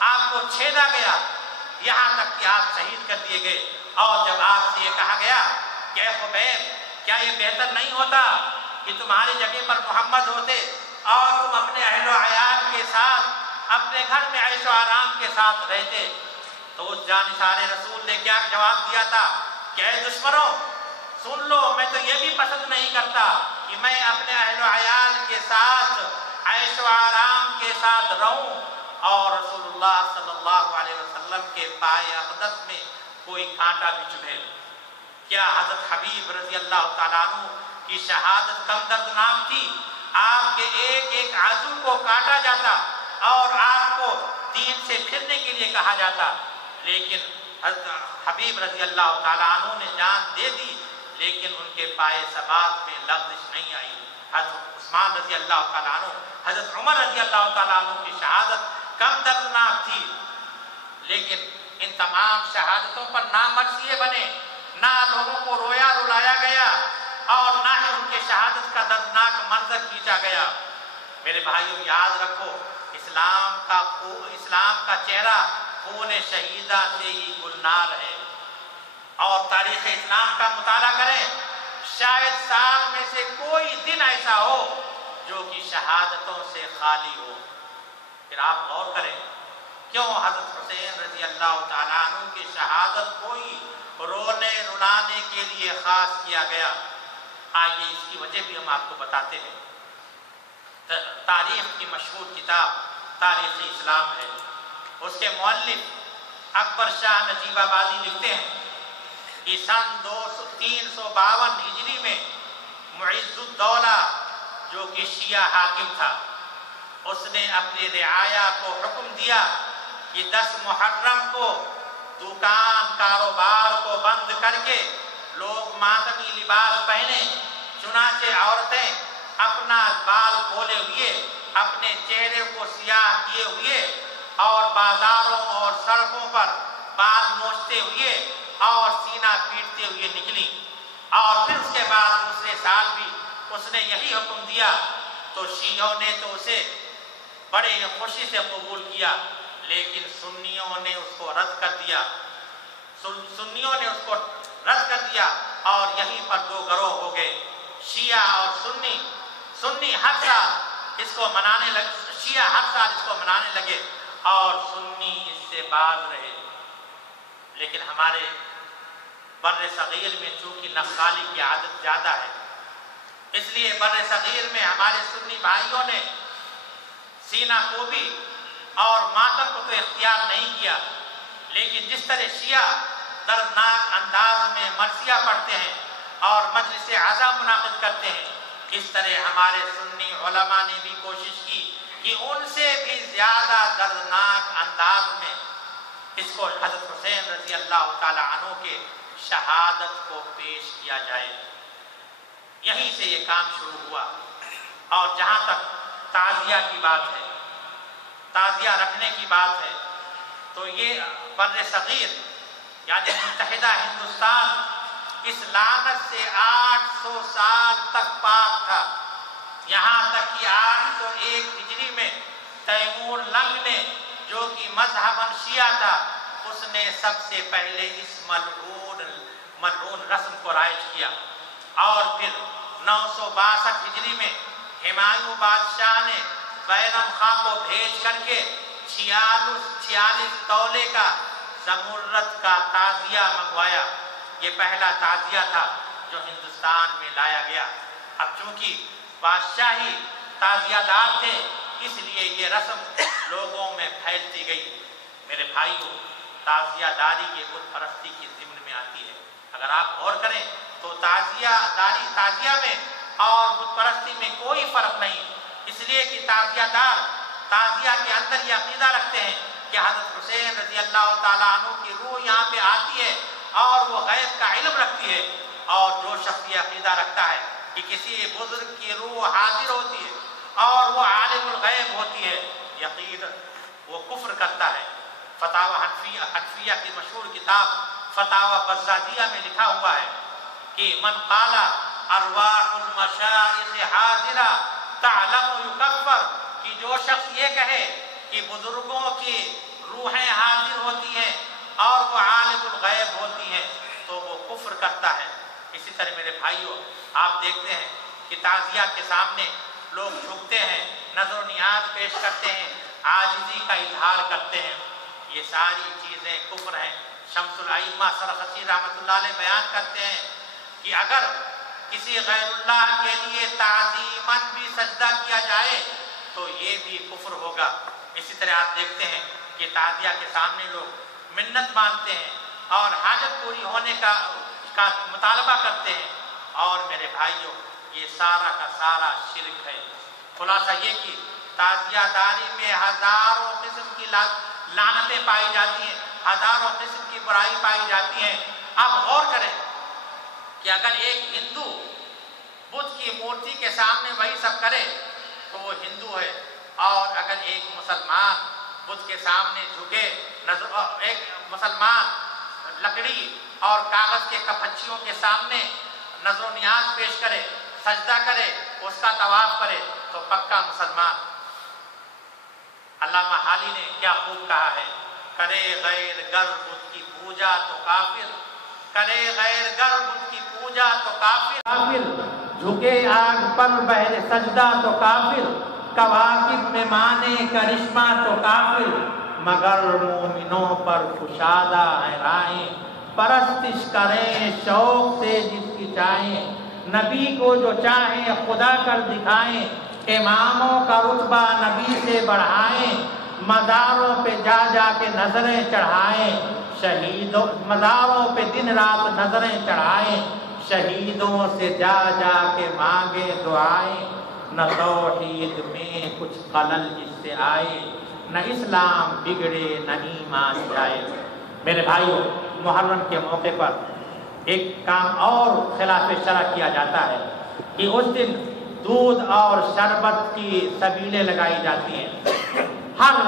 آپ کو چھیدا گیا، یہاں تک کہ آپ شہید کر دیے گئے۔ اور جب آپ سے یہ کہا گیا کہ اے خبیب، کیا یہ بہتر نہیں ہوتا کہ تمہاری جگہ پر محمد ہوتے اور تم اپنے اہل و عیال کے ساتھ اپنے گھر میں عیش و آرام کے ساتھ رہتے؟ تو اس جانثار رسول نے کیا جواب دیا تھا کہ اے دشمنوں، سن لو، میں تو یہ بھی پسند نہیں کرتا کہ میں اپنے اہل و عیال کے ساتھ عیش و آرام کے ساتھ رہوں اور رسول اللہ صلی اللہ علیہ وسلم کے پائے اقدس میں کوئی کانٹا بھی چبھے۔ کیا حضرت حبیب رضی اللہ تعالیٰ عنہ کی شہادت کم دردناک تھی؟ آپ کے ایک ایک عضو کو کاٹا جاتا اور آپ کو دین سے پھرنے کے لیے کہا جاتا، لیکن حضرت حبیب رضی اللہ تعالیٰ عنہ نے جان دے دی، لیکن ان کے پائے ثبات میں لغزش نہیں آئی۔ حضرت عثمان رضی اللہ تعالیٰ عنہ، حضرت عمر رضی اللہ تعالیٰ عنہ کی شہادت کم دردناک تھی، لیکن ان تمام شہادتوں پر نہ مرثیے بنے، نہ لوگوں کو رویا رلایا گیا اور نہ ہی ان کے شہادت کا دردناک منظر کھینچا گیا۔ میرے بھائیوں، یاد رکھو، اسلام کا چہرہ خون شہیدہ سے ہی گلنار ہے، اور تاریخ اسلام کا مطالعہ کریں، شاید سال میں سے کوئی دن ایسا ہو جو کہ شہادتوں سے خالی ہو۔ پھر آپ غور کریں، کیوں حضرت حسین رضی اللہ تعالیٰ عنہ کی شہادت کوئی رونے رلانے کے لیے خاص کیا گیا؟ آئیے اس کی وجہ بھی ہم آپ کو بتاتے ہیں۔ تاریخ کی مشہور کتاب تاریخ اسلام ہے، اس کے مؤلف اکبر شاہ نجیب آبادی لکھتے ہیں کہ سن 352 ہجری میں معز الدولہ جو کہ شیعہ حاکم تھا، اس نے اپنی رعایا کو حکم دیا کہ 10 محرم کو دکان کاروبار کو بند کر کے لوگ ماتمی لباس پہنے، چنانچہ عورتیں اپنا بال کھولے ہوئے، اپنے چہرے کو سیاہ کیے ہوئے اور بازاروں اور سڑکوں پر بال نوچتے ہوئے اور سینہ پیٹتے ہوئے نکلی۔ اور پھر اس کے بعد دوسرے سال بھی اس نے یہی حکم دیا، تو شیعوں نے تو اسے بڑے خوشی سے قبول کیا، لیکن سنیوں نے اس کو رد کر دیا۔ اور یہیں پر 2 گروہ ہو گئے، شیعہ اور سنی۔ سنی ہر سال اس کو منانے لگے، شیعہ ہر سال اس کو منانے لگے اور سنی اس سے باز رہے۔ لیکن ہمارے بر صغیر میں چونکہ نقالی کی عادت زیادہ ہے، اس لیے بر صغیر میں ہمارے سنی بھائیوں نے سینہ کوبی اور ماتم کو تو اختیار نہیں کیا، لیکن جس طرح شیعہ دردناک انداز میں مرثیہ پڑھتے ہیں اور مجلس عزا منعقد کرتے ہیں، اس طرح ہمارے سنی علماء نے بھی کوشش کی کہ ان سے بھی زیادہ دردناک انداز میں اس کو حضرت حسین رضی اللہ تعالی عنہ کے شہادت کو پیش کیا جائے۔ یہیں سے یہ کام شروع ہوا۔ اور جہاں تک تعزیہ کی بات ہے، تعزیہ رکھنے کی بات ہے، تو یہ بر صغیر یعنی متحدہ ہندوستان اس لعنت سے 800 سال تک پاک تھا، یہاں تک کہ 801 ہجری میں تیمور لنگ نے جو کہ مذہباً شیعہ تھا، اس نے سب سے پہلے اس ملعون رسم کو رائج کیا، اور پھر 962 ہجری میں ہمایوں بادشاہ نے بیرم خاں کو بھیج کر کے 46 تولے کا زمرد کا تعزیہ منگوایا۔ یہ پہلا تعزیہ تھا جو ہندوستان میں لایا گیا۔ اب چونکہ بادشاہی تعزیہ دار تھے، اس لیے یہ رسم لوگوں میں پھیلتی گئی۔ میرے بھائیوں، تعزیہ داری یہ بت پرستی کی ضمن میں آتی ہے۔ اگر آپ غور کریں تو تعزیہ داری تعزیہ میں اور بت پرستی میں کوئی فرق نہیں، اس لیے کہ تعزیہ دار تعزیہ کے اندر یہ عقیدہ رکھتے ہیں کہ حضرت حسین رضی اللہ تعالیٰ عنہ کی روح یہاں پہ آتی ہے اور وہ غیب کا علم رکھتی ہے، اور جو شخص یہ عقیدہ رکھتا ہے کہ کسی بزرگ کی روح حاضر ہوتی ہے اور وہ عالم الغیب ہوتی ہے، یقین وہ کفر کرتا ہے۔ فتاوی حنفیہ کی مشہور کتاب فتاوی بزازیہ میں لکھا ہوا ہے کہ من قال ارواح المشائخ حاضرہ تعلم یکفر، کہ جو شخص یہ کہے کہ بزرگوں کی روحیں حاضر ہوتی ہیں اور وہ عالم الغیب ہوتی ہیں تو وہ کفر کرتا ہے۔ اسی طرح میرے بھائیوں، آپ دیکھتے ہیں کہ تعزیہ کے سامنے لوگ جھکتے ہیں، نظر و نیاز پیش کرتے ہیں، عاجزی کا اظہار کرتے ہیں، یہ ساری چیزیں کفر ہیں۔ شمس الائمہ سرخسی رحمۃ اللہ علیہ بیان کرتے ہیں کہ اگر کسی غیر اللہ کے لیے تعظیماً بھی سجدہ کیا جائے تو یہ بھی کفر ہوگا۔ اسی طرح آپ دیکھتے ہیں کہ تعزیہ کے سامنے لوگ منت مانگتے ہیں اور حاجت پوری ہونے کا مطالبہ کرتے ہیں، اور میرے بھائیوں یہ سارا کا سارا شرک ہے۔ خلاصہ یہ کہ تعزیہ داری میں ہزاروں قسم کی لعنتیں پائی جاتی ہیں، ہزاروں قسم کی برائی پائی جاتی ہیں۔ اب غور کریں کہ اگر ایک ہندو بدھ کی مورتی کے سامنے وہی سب کرے تو وہ ہندو ہے، اور اگر ایک مسلمان بدھ کے سامنے جھکے، ایک مسلمان لکڑی اور کاغذ کے کپچھیوں کے سامنے نظر و نیاز پیش کرے، سجدہ کرے، اس کا طواف کرے تو پکا مسلمان۔ علامہ حالی نے کیا خوب کہا ہے، کرے غیر گر بدھ کی پوجا تو کافر، کرے غیر گر بدھ کی پوجا تو کافر، جھکے آگ پر بہر سجدہ تو کافر، کواکب میں مانے کرشمہ تو کافر، مگر مومنوں پر کشادہ ہے راہیں، پرستش کریں شوق سے جس کی چاہیں، نبی کو جو چاہیں خدا کر دکھائیں، اماموں کا رتبہ نبی سے بڑھائیں، مزاروں پہ جا جا کے نظریں چڑھائیں، شہیدوں مزاروں پہ دن رات نظریں چڑھائیں، شہیدوں سے جا جا کے مانگے دعائیں، نہ توحید میں کچھ خلل جس سے آئے، نہ اسلام بگڑے نہ ایمان جائے۔ میرے بھائیوں، محرم کے موقع پر ایک کام اور خلاف شرع کیا جاتا ہے کہ اس دن دودھ اور شربت کی سبیلیں لگائی جاتی ہیں، ہر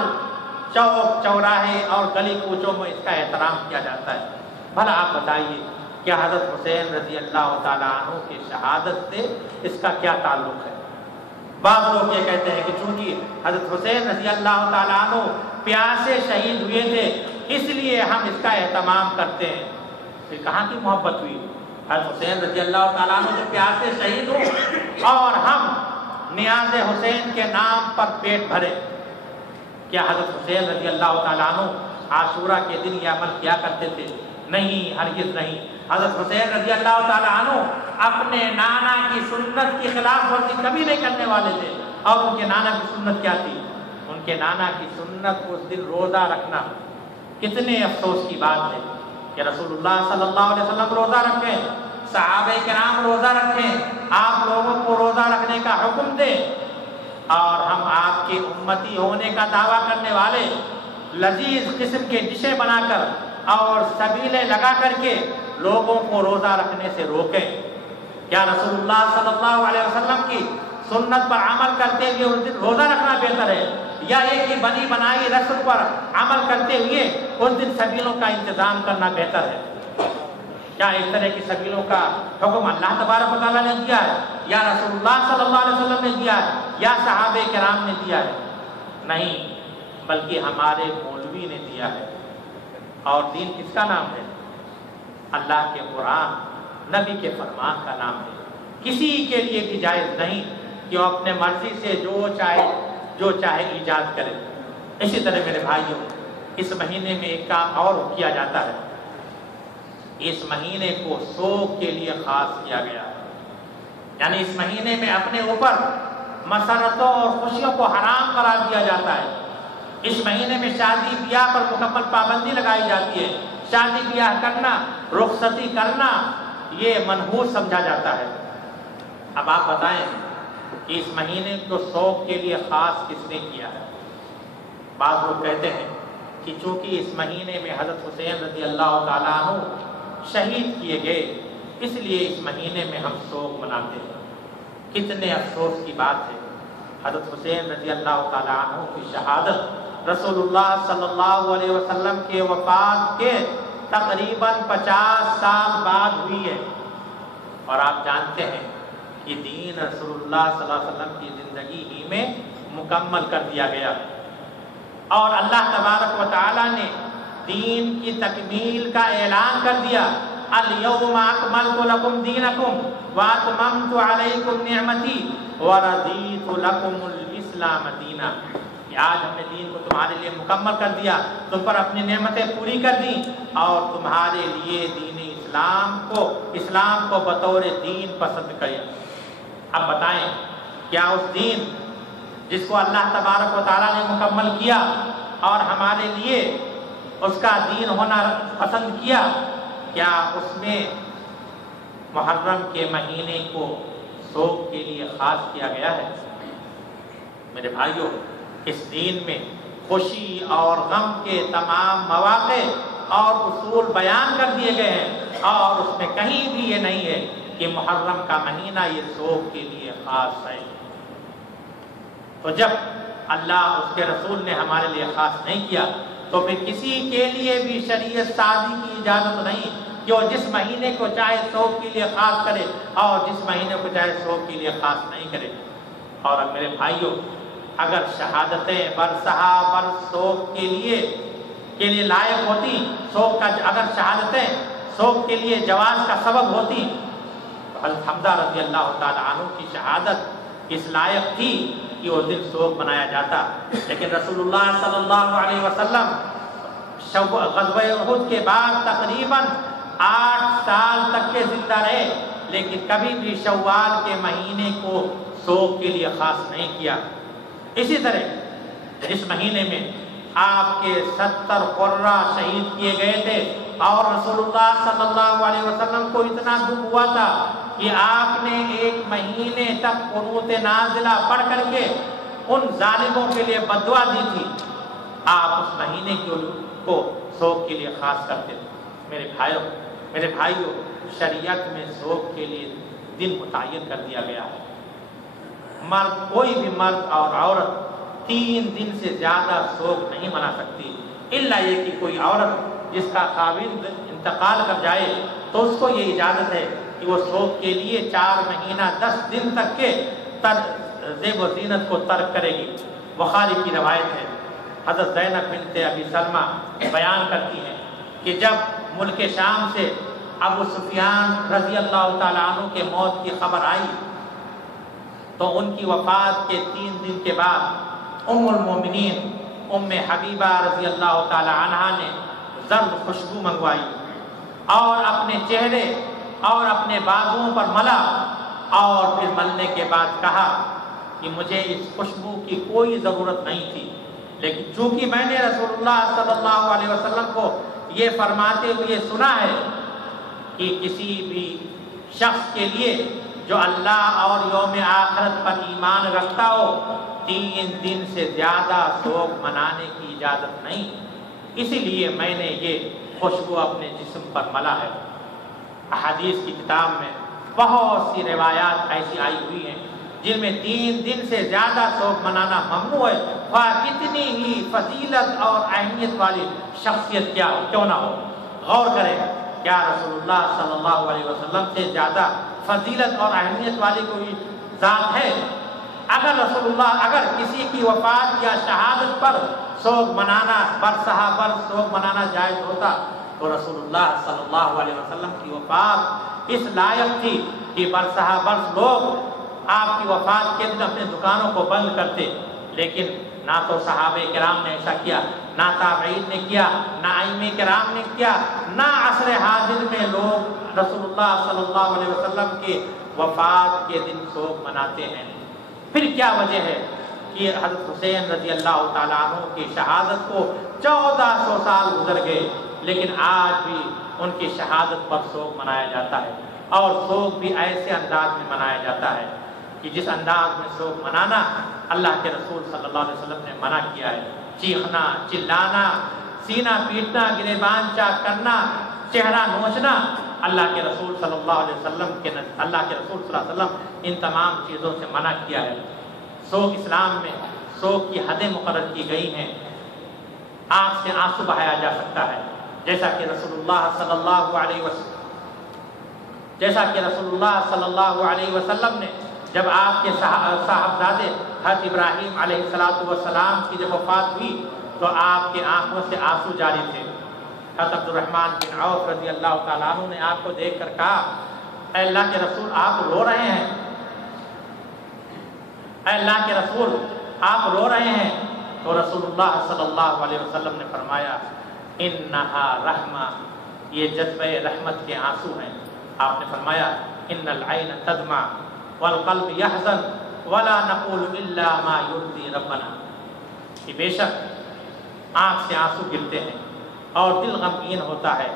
چوک چوراہے اور گلی کوچوں میں اس کا احترام کیا جاتا ہے۔ بھلا آپ بتائیے کیا حضرت حسین رضی اللہ تعالیٰ عنہ کی شہادت سے اس کا کیا تعلق ہے؟ بعض لوگ یہ کہتے ہیں کہ چونکہ حضرت حسین رضی اللہ تعالیٰ عنہ پیاسے شہید ہوئے تھے اس لیے ہم اس کا اہتمام کرتے ہیں۔ پھر کہاں کی محبت ہوئی؟ حضرت حسین رضی اللہ تعالیٰ عنہ جو پیاسے شہید ہوں اور ہم نیاز حسین کے نام پر پیٹ بھرے، کیا حضرت حسین رضی اللہ تعالیٰ عنہ عاشورہ کے دن یہ عمل کیا کرتے تھے؟ نہیں، ہرگز نہیں۔ حضرت حسین رضی اللہ تعالیٰ عنہ اپنے نانا کی سنت کی خلاف ورزی کبھی نہیں کرنے والے تھے، اور ان کے نانا کی سنت کیا تھی؟ ان کے نانا کی سنت اس دن روزہ رکھنا۔ کتنے افسوس کی بات ہے کہ رسول اللہ صلی اللہ علیہ وسلم روزہ رکھیں، صحابہ کرام روزہ رکھیں، آپ لوگوں کو روزہ رکھنے بنانے کا حکم دیں اور ہم آپ کے امتی ہونے کا دعویٰ کرنے والے لذیذ قسم کے ڈشیں بنا کر اور سبیلیں لگا کر کے لوگوں کو روزہ رکھنے سے روکیں۔ کیا رسول اللہ صلی اللہ علیہ وسلم کی سنت پر عمل کرتے ہوئے اس دن روزہ رکھنا بہتر ہے، یا یہ کہ بنی بنائی رسم پر عمل کرتے ہوئے اس دن سبیلوں کا انتظام کرنا بہتر ہے؟ کیا اس طرح کی سبیلوں کا حکم اللہ تبارک و تعالیٰ نے دیا ہے، یا رسول اللہ صلی اللہ علیہ وسلم نے دیا ہے، یا صحابہ کرام نے دیا ہے؟ نہیں، بلکہ ہمارے مولوی نے دیا ہے۔ اور دین کس کا نام ہے؟ اللہ کے قرآن، نبی کے فرمان کا نام ہے۔ کسی کے لیے بھی جائز نہیں کہ وہ اپنے مرضی سے جو چاہے ایجاد کرے۔ اسی طرح میرے بھائیوں، اس مہینے میں ایک کام اور کیا جاتا ہے، اس مہینے کو سوگ کے لیے خاص کیا گیا ہے۔ یعنی اس مہینے میں اپنے اوپر مسرتوں اور خوشیوں کو حرام قرار دیا جاتا ہے۔ اس مہینے میں شادی بیاہ پر مکمل پابندی لگائی جاتی ہے۔ شادی بیاہ کرنا، رخصتی کرنا، یہ منحوس سمجھا جاتا ہے۔ اب آپ بتائیں کہ اس مہینے کو سوگ کے لیے خاص کس نے کیا ہے؟ بعض لوگ کہتے ہیں کہ چونکہ اس مہینے میں حضرت حسین رضی اللہ تعالیٰ عنہ شہید کیے گئے، اس لیے اس مہینے میں ہم سوگ مناتے ہیں۔ کتنے افسوس کی بات ہے، حضرت حسین رضی اللہ تعالیٰ عنہ کی شہادت رسول اللہ صلی اللہ علیہ وسلم کے وفات کے تقریباً 50 سال بعد ہوئی ہے، اور آپ جانتے ہیں کہ دین رسول اللہ صلی اللہ علیہ وسلم کی زندگی ہی میں مکمل کر دیا گیا، اور اللہ تبارک و تعالیٰ نے دین کی تکمیل کا اعلان کر دیا، اليوم اکملت لکم دینکم واتممت علیکم نعمتی ورضیت لکم الاسلام دینا، کہ آج ہم نے دین کو تمہارے لیے مکمل کر دیا، تم پر اپنی نعمتیں پوری کر دیں، اور تمہارے لیے دین اسلام کو بطور دین پسند کیا۔ اب بتائیں، کیا اس دین جس کو اللہ تبارک و تعالیٰ نے مکمل کیا اور ہمارے لیے اس کا دین ہونا پسند کیا، کیا اس میں محرم کے مہینے کو سوگ کے لیے خاص کیا گیا ہے؟ میرے بھائیوں، اس دین میں خوشی اور غم کے تمام مواقع اور اصول بیان کر دیے گئے ہیں، اور اس میں کہیں بھی یہ نہیں ہے کہ محرم کا مہینہ یہ سوگ کے لیے خاص ہے۔ تو جب اللہ اس کے رسول نے ہمارے لیے خاص نہیں کیا، تو پھر کسی کے لیے بھی شریعت سازی کی اجازت نہیں کہ وہ جس مہینے کو چاہے سوگ کے لیے خاص کرے اور جس مہینے کو چاہے سوگ کے لیے خاص نہیں کرے۔ اور اب میرے بھائیوں، اگر شہادتیں برسہا بر سوگ کے لیے لائق ہوتی، اگر شہادتیں سوگ کے لیے جواز کا سبب ہوتی، تو حضرت حمزہ رضی اللہ تعالیٰ عنہ کی شہادت اس لائق تھی کہ وہ دن سوگ منایا جاتا، لیکن رسول اللہ صلی اللہ علیہ وسلم غزوہ احد کے بعد تقریباً 8 سال تک کے زندہ رہے، لیکن کبھی بھی شوال کے مہینے کو سوگ کے لیے خاص نہیں کیا۔ اسی طرح اس مہینے میں آپ کے 70 قرہ شہید کیے گئے تھے، اور رسول اللہ صلی اللہ علیہ وسلم کو اتنا دکھ ہوا تھا کہ آپ نے 1 مہینے تک قنوت نازلہ پڑھ کر کے ان ظالموں کے لیے بد دعا دی تھی۔ آپ اس مہینے کو سوگ کے لیے خاص کرتے تھے۔ میرے بھائیوں، شریعت میں سوگ کے لیے دن متعین کر دیا گیا ہے۔ کوئی بھی مرد اور عورت 3 دن سے زیادہ سوگ نہیں منا سکتی، الا یہ کہ کوئی عورت جس کا خاوند انتقال کر جائے تو اس کو یہ اجازت ہے کہ وہ سوگ کے لیے 4 مہینہ 10 دن تک کے زیب و زینت کو ترک کرے گی۔ بخاری کی روایت ہے، حضرت زینب بنت ابی سلمہ بیان کرتی ہیں کہ جب ملک شام سے ابو سفیان رضی اللہ تعالیٰ عنہ کے موت کی خبر آئی، تو ان کی وفات کے 3 دن کے بعد ام المومنین ام حبیبہ رضی اللہ تعالیٰ عنہا نے زرد خوشبو منگوائی اور اپنے چہرے اور اپنے بازوؤں پر ملا، اور پھر ملنے کے بعد کہا کہ مجھے اس خوشبو کی کوئی ضرورت نہیں تھی، لیکن چونکہ میں نے رسول اللہ صلی اللہ علیہ وسلم کو یہ فرماتے ہوئے سنا ہے کہ کسی بھی شخص کے لیے جو اللہ اور یوم آخرت پر ایمان رکھتا ہو 3 دن سے زیادہ سوگ منانے کی اجازت نہیں، اسی لیے میں نے یہ خوشبو اپنے جسم پر ملا ہے۔ احادیث کی کتاب میں بہت سی روایات ایسی آئی ہوئی ہیں جن میں 3 دن سے زیادہ سوگ منانا ممنوع ہے، خواہ کتنی ہی فضیلت اور اہمیت والی شخصیت کیوں نہ ہو۔ غور کریں، کیا رسول اللہ صلی اللہ علیہ وسلم سے زیادہ فضیلت اور اہمیت والی کوئی ذات ہے؟ اگر کسی کی وفات یا شہادت پر سوگ منانا برس سوگ منانا جائز ہوتا تو رسول اللہ صلی اللہ علیہ وسلم کی وفات اس لائق تھی کہ برس لوگ آپ کی وفات کے دن اپنے دکانوں کو بند کرتے، لیکن نہ تو صحابہ کرام نے ایسا کیا، نہ تابعین نے کیا، نہ ائمہ کرام نے کیا، نہ عصر حاضر میں لوگ رسول اللہ صلی اللہ علیہ وسلم کے وفات کے دن سوگ مناتے ہیں۔ پھر کیا وجہ ہے کہ حضرت حسین رضی اللہ تعالیٰ عنہ کی شہادت کو 1400 سال گزر گئے، لیکن آج بھی ان کی شہادت پر سوگ منایا جاتا ہے، اور سوگ بھی ایسے انداز میں منایا جاتا ہے کہ جس انداز میں سوگ منانا اللہ کے رسول صلی اللہ علیہ وسلم نے منع کیا ہے۔ چیخنا، چلانا، سینہ پیٹنا، گریبان چاک کرنا، چہرہ نوچنا، اللہ کے رسول صلی اللہ علیہ وسلم ان تمام چیزوں سے منع کیا ہے۔ سوگ اسلام میں سوگ کی حدیں مقرر کی گئی ہیں۔ آنکھ سے آنسو بہایا جا سکتا ہے، جیسا کہ رسول اللہ صلی اللہ علیہ وسلم نے جب آپ کے صاحبزادے حضرت ابراہیم علیہ السلام کی جب وفات ہوئی تو آپ کے آنکھوں سے آنسو جاری تھے۔ حضرت عبد الرحمن بن عوف رضی اللہ تعالیٰ عنہ نے آپ کو دیکھ کر کہا، اے اللہ کے رسول آپ رو رہے ہیں، اے اللہ کے رسول آپ رو رہے ہیں؟ تو رسول اللہ صلی اللہ علیہ وسلم نے فرمایا، انہا رحمہ، یہ جذبہ رحمت کے آنسو ہیں۔ آپ نے فرمایا، ان العین تدمع والقلب یحزن ولا نقول الا ما یرضی ربنا، کہ بے شک آنکھ سے آنسو گرتے ہیں اور دل غمگین ہوتا ہے،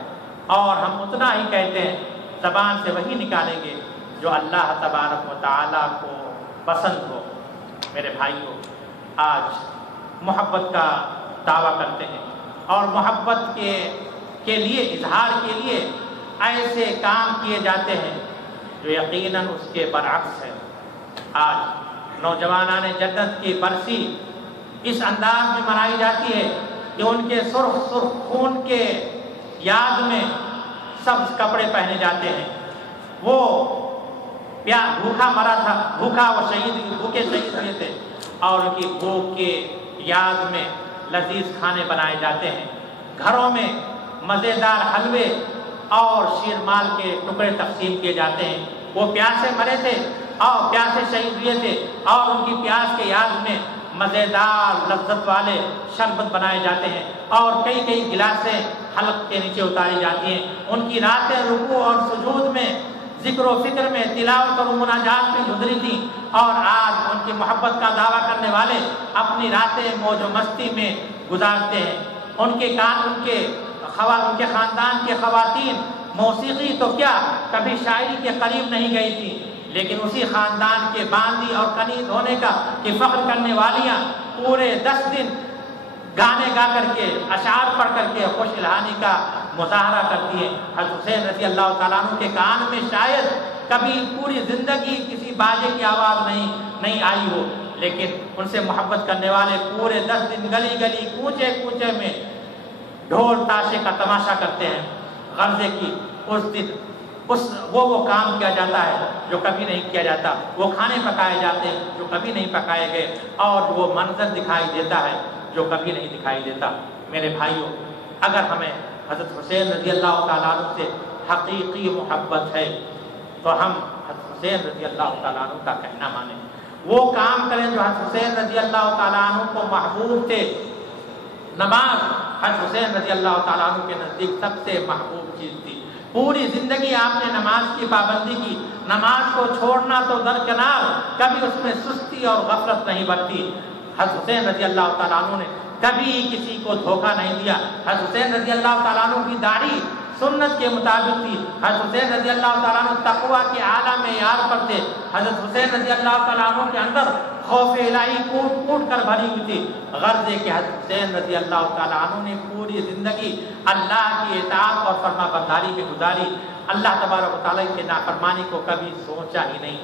اور ہم اتنا ہی کہتے ہیں، زبان سے وہی نکالیں گے جو اللہ تبارک و تعالیٰ کو پسند ہو۔ میرے بھائیوں، آج محبت کا دعویٰ کرتے ہیں اور محبت کے لیے اظہار کے لیے ایسے کام کیے جاتے ہیں جو یقیناً اس کے برعکس ہے۔ آج نوجوانان جنت کی برسی اس انداز میں منائی جاتی ہے کہ ان کے سرخ خون کے یاد میں سبز کپڑے پہنے جاتے ہیں۔ وہ بھوکا مرا تھا، بھوکا وہ بھوکے شہید ہوئے تھے، اور ان کی بھوک کے یاد میں لذیذ کھانے بنائے جاتے ہیں۔ گھروں میں مزیدار حلوے اور شیرمال کے ٹکڑے تقسیم کیے جاتے ہیں۔ وہ پیاسے مرے تھے اور پیاسے شہید ہوئے تھے، اور ان کی پیاس کے یاد میں مزیدار لذت والے شربت بنائے جاتے ہیں، اور کئی کئی گلاسیں حلق کے نیچے اتاری جاتی ہیں۔ ان کی راتیں رکوع اور سجود میں، ذکر و فکر میں، تلاوت اور مناجات میں گزری تھیں، اور آج ان کی محبت کا دعویٰ کرنے والے اپنی راتیں موج و مستی میں گزارتے ہیں۔ ان کے خاندان کے خواتین موسیقی تو کیا کبھی شاعری کے قریب نہیں گئی تھی، لیکن اسی خاندان کے باندی اور کنیز ہونے کا کہ فخر کرنے والیاں پورے 10 دن گانے گا کر کے، اشعار پڑھ کر کے خوش الہانی کا مظاہرہ کرتی ہیں۔ حضرت حسین رضی اللہ تعالیٰ عنہ کے کان میں شاید کبھی پوری زندگی کسی باجے کی آواز نہیں آئی ہو، لیکن ان سے محبت کرنے والے پورے 10 دن گلی گلی کوچے کوچے میں ڈھول تاشے کا تماشا کرتے ہیں۔ غرضے کی اس دن وہ کام کیا جاتا ہے جو کبھی نہیں کیا جاتا، وہ کھانے پکائے جاتے ہیں جو کبھی نہیں پکائے گئے، اور وہ منظر دکھائی دیتا ہے جو کبھی نہیں دکھائی دیتا۔ میرے بھائیوں، اگر ہمیں حضرت حسین رضی اللہ تعالیٰ عنہ سے حقیقی محبت ہے تو ہم حضرت حسین رضی اللہ تعالیٰ عنہ کا کہنا مانیں، وہ کام کریں جو حضرت حسین رضی اللہ تعالیٰ عنہ کو محبوب تھے۔ نماز حضرت حسین رضی اللہ تعالیٰ عنہ کے نزدیک سب سے محبوب چیز تھی۔ پوری زندگی آپ نے نماز کی پابندی کی، نماز کو چھوڑنا تو درکنار، کبھی اس میں سستی اور غفلت نہیں برتی۔ حضرت حسین رضی اللہ تعالیٰ عنہ نے کبھی کسی کو دھوکہ نہیں دیا۔ حضرت حسین رضی اللہ تعالیٰ عنہ کی داڑھی سنت کے مطابق تھی۔ حضرت حسین رضی اللہ تعالیٰ عنہ تقویٰ کے اعلیٰ معیار پر تھے۔ حضرت حسین رضی اللہ تعالیٰ عنہ کے اندر خوف الہی کوٹ کوٹ کر بھری ہوئی تھی، غرض ہے کہ حضرت حسین رضی اللہ تعالیٰ عنہ نے پوری زندگی اللہ کی اطاعت اور فرما برداری میں گزاری، اللہ تبارک و تعالیٰ کی نافرمانی کو کبھی سوچا ہی نہیں۔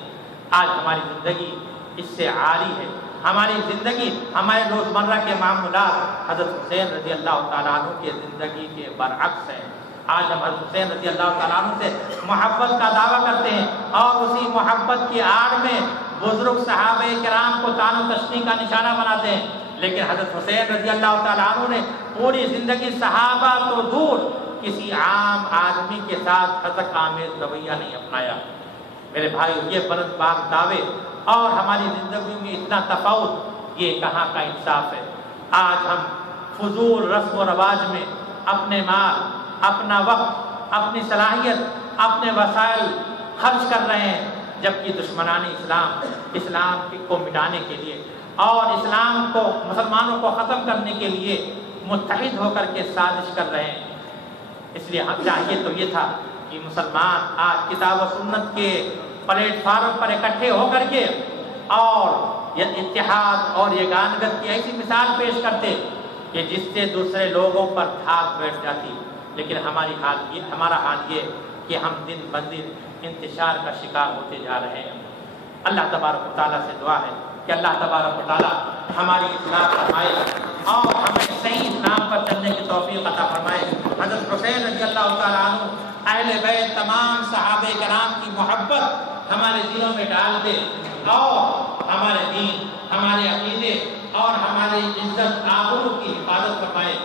آج ہماری زندگی اس سے عاری ہے، ہماری زندگی، ہمارے روزمرہ کے معمولات حضرت حسین رضی اللہ تعالیٰ عنہ کی زندگی کے برعکس ہیں۔ آج ہم حضرت حسین رضی اللہ تعالیٰ عنہ سے محبت کا دعویٰ کرتے ہیں اور اسی محبت کی آڑ میں بزرگ صحابہ کرام کو تعان و تشنیع کا نشانہ بناتے ہیں، لیکن حضرت حسین رضی اللہ تعالیٰ عنہ نے پوری زندگی صحابہ تو دور کسی عام آدمی کے ساتھ حذق آمیز رویہ نہیں اپنایا۔ میرے بھائی، یہ بلند باغ دعوے اور ہماری زندگی میں اتنا تفاوت، یہ کہاں کا انصاف ہے؟ آج ہم فضول رسم و رواج میں اپنے مال، اپنا وقت، اپنی صلاحیت، اپنے وسائل خرچ کر رہے ہیں، جبکہ دشمنان اسلام کو مٹانے کے لیے اور اسلام کو، مسلمانوں کو ختم کرنے کے لیے متحد ہو کر کے سازش کر رہے ہیں۔ اس لیے ہم چاہیے تو یہ تھا کہ مسلمان آج کتاب و سنت کے پلیٹ فارم پر اکٹھے ہو کر کے اور یہ اتحاد اور یگانگت کی ایسی مثال پیش کرتے کہ جس سے دوسرے لوگوں پر دھاک بیٹھ جاتی، لیکن ہمارا حال یہ کہ ہم دن بدن انتشار کا شکار ہوتے جا رہے ہیں۔ اللہ تبارک و تعالیٰ سے دعا ہے کہ اللہ تبارک و تعالیٰ ہماری اصلاح فرمائے اور ہمیں صحیح اسلام پر چلنے کی توفیق عطا فرمائے۔ حضرت حسین رضی اللہ تعالیٰ عنہ، اہل بیت، تمام صحابہ کرام کی محبت ہمارے دلوں میں ڈال دے اور ہمارے دین، ہمارے عقیدے اور ہماری عزت آبرو کی حفاظت فرمائے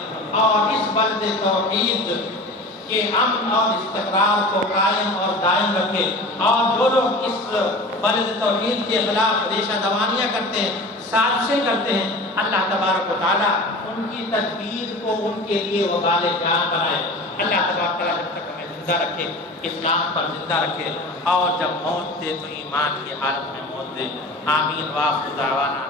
اور اس بلد توحید کے امن اور استقرار کو قائم اور دائم رکھے، اور جو لوگ اس بلد توحید کے خلاف ریشہ دوانیاں کرتے ہیں، سازشیں کرتے ہیں، اللہ تبارک و تعالیٰ ان کی تدبیر کو ان کے لیے وبال جان بنائے۔ اللہ تبارک و تعالیٰ جب تک ہمیں زندہ رکھے، اسلام پر زندہ رکھے، اور جب موت دے تو ایمان کی حالت میں موت دے۔ آمین۔ وآخر دعوانا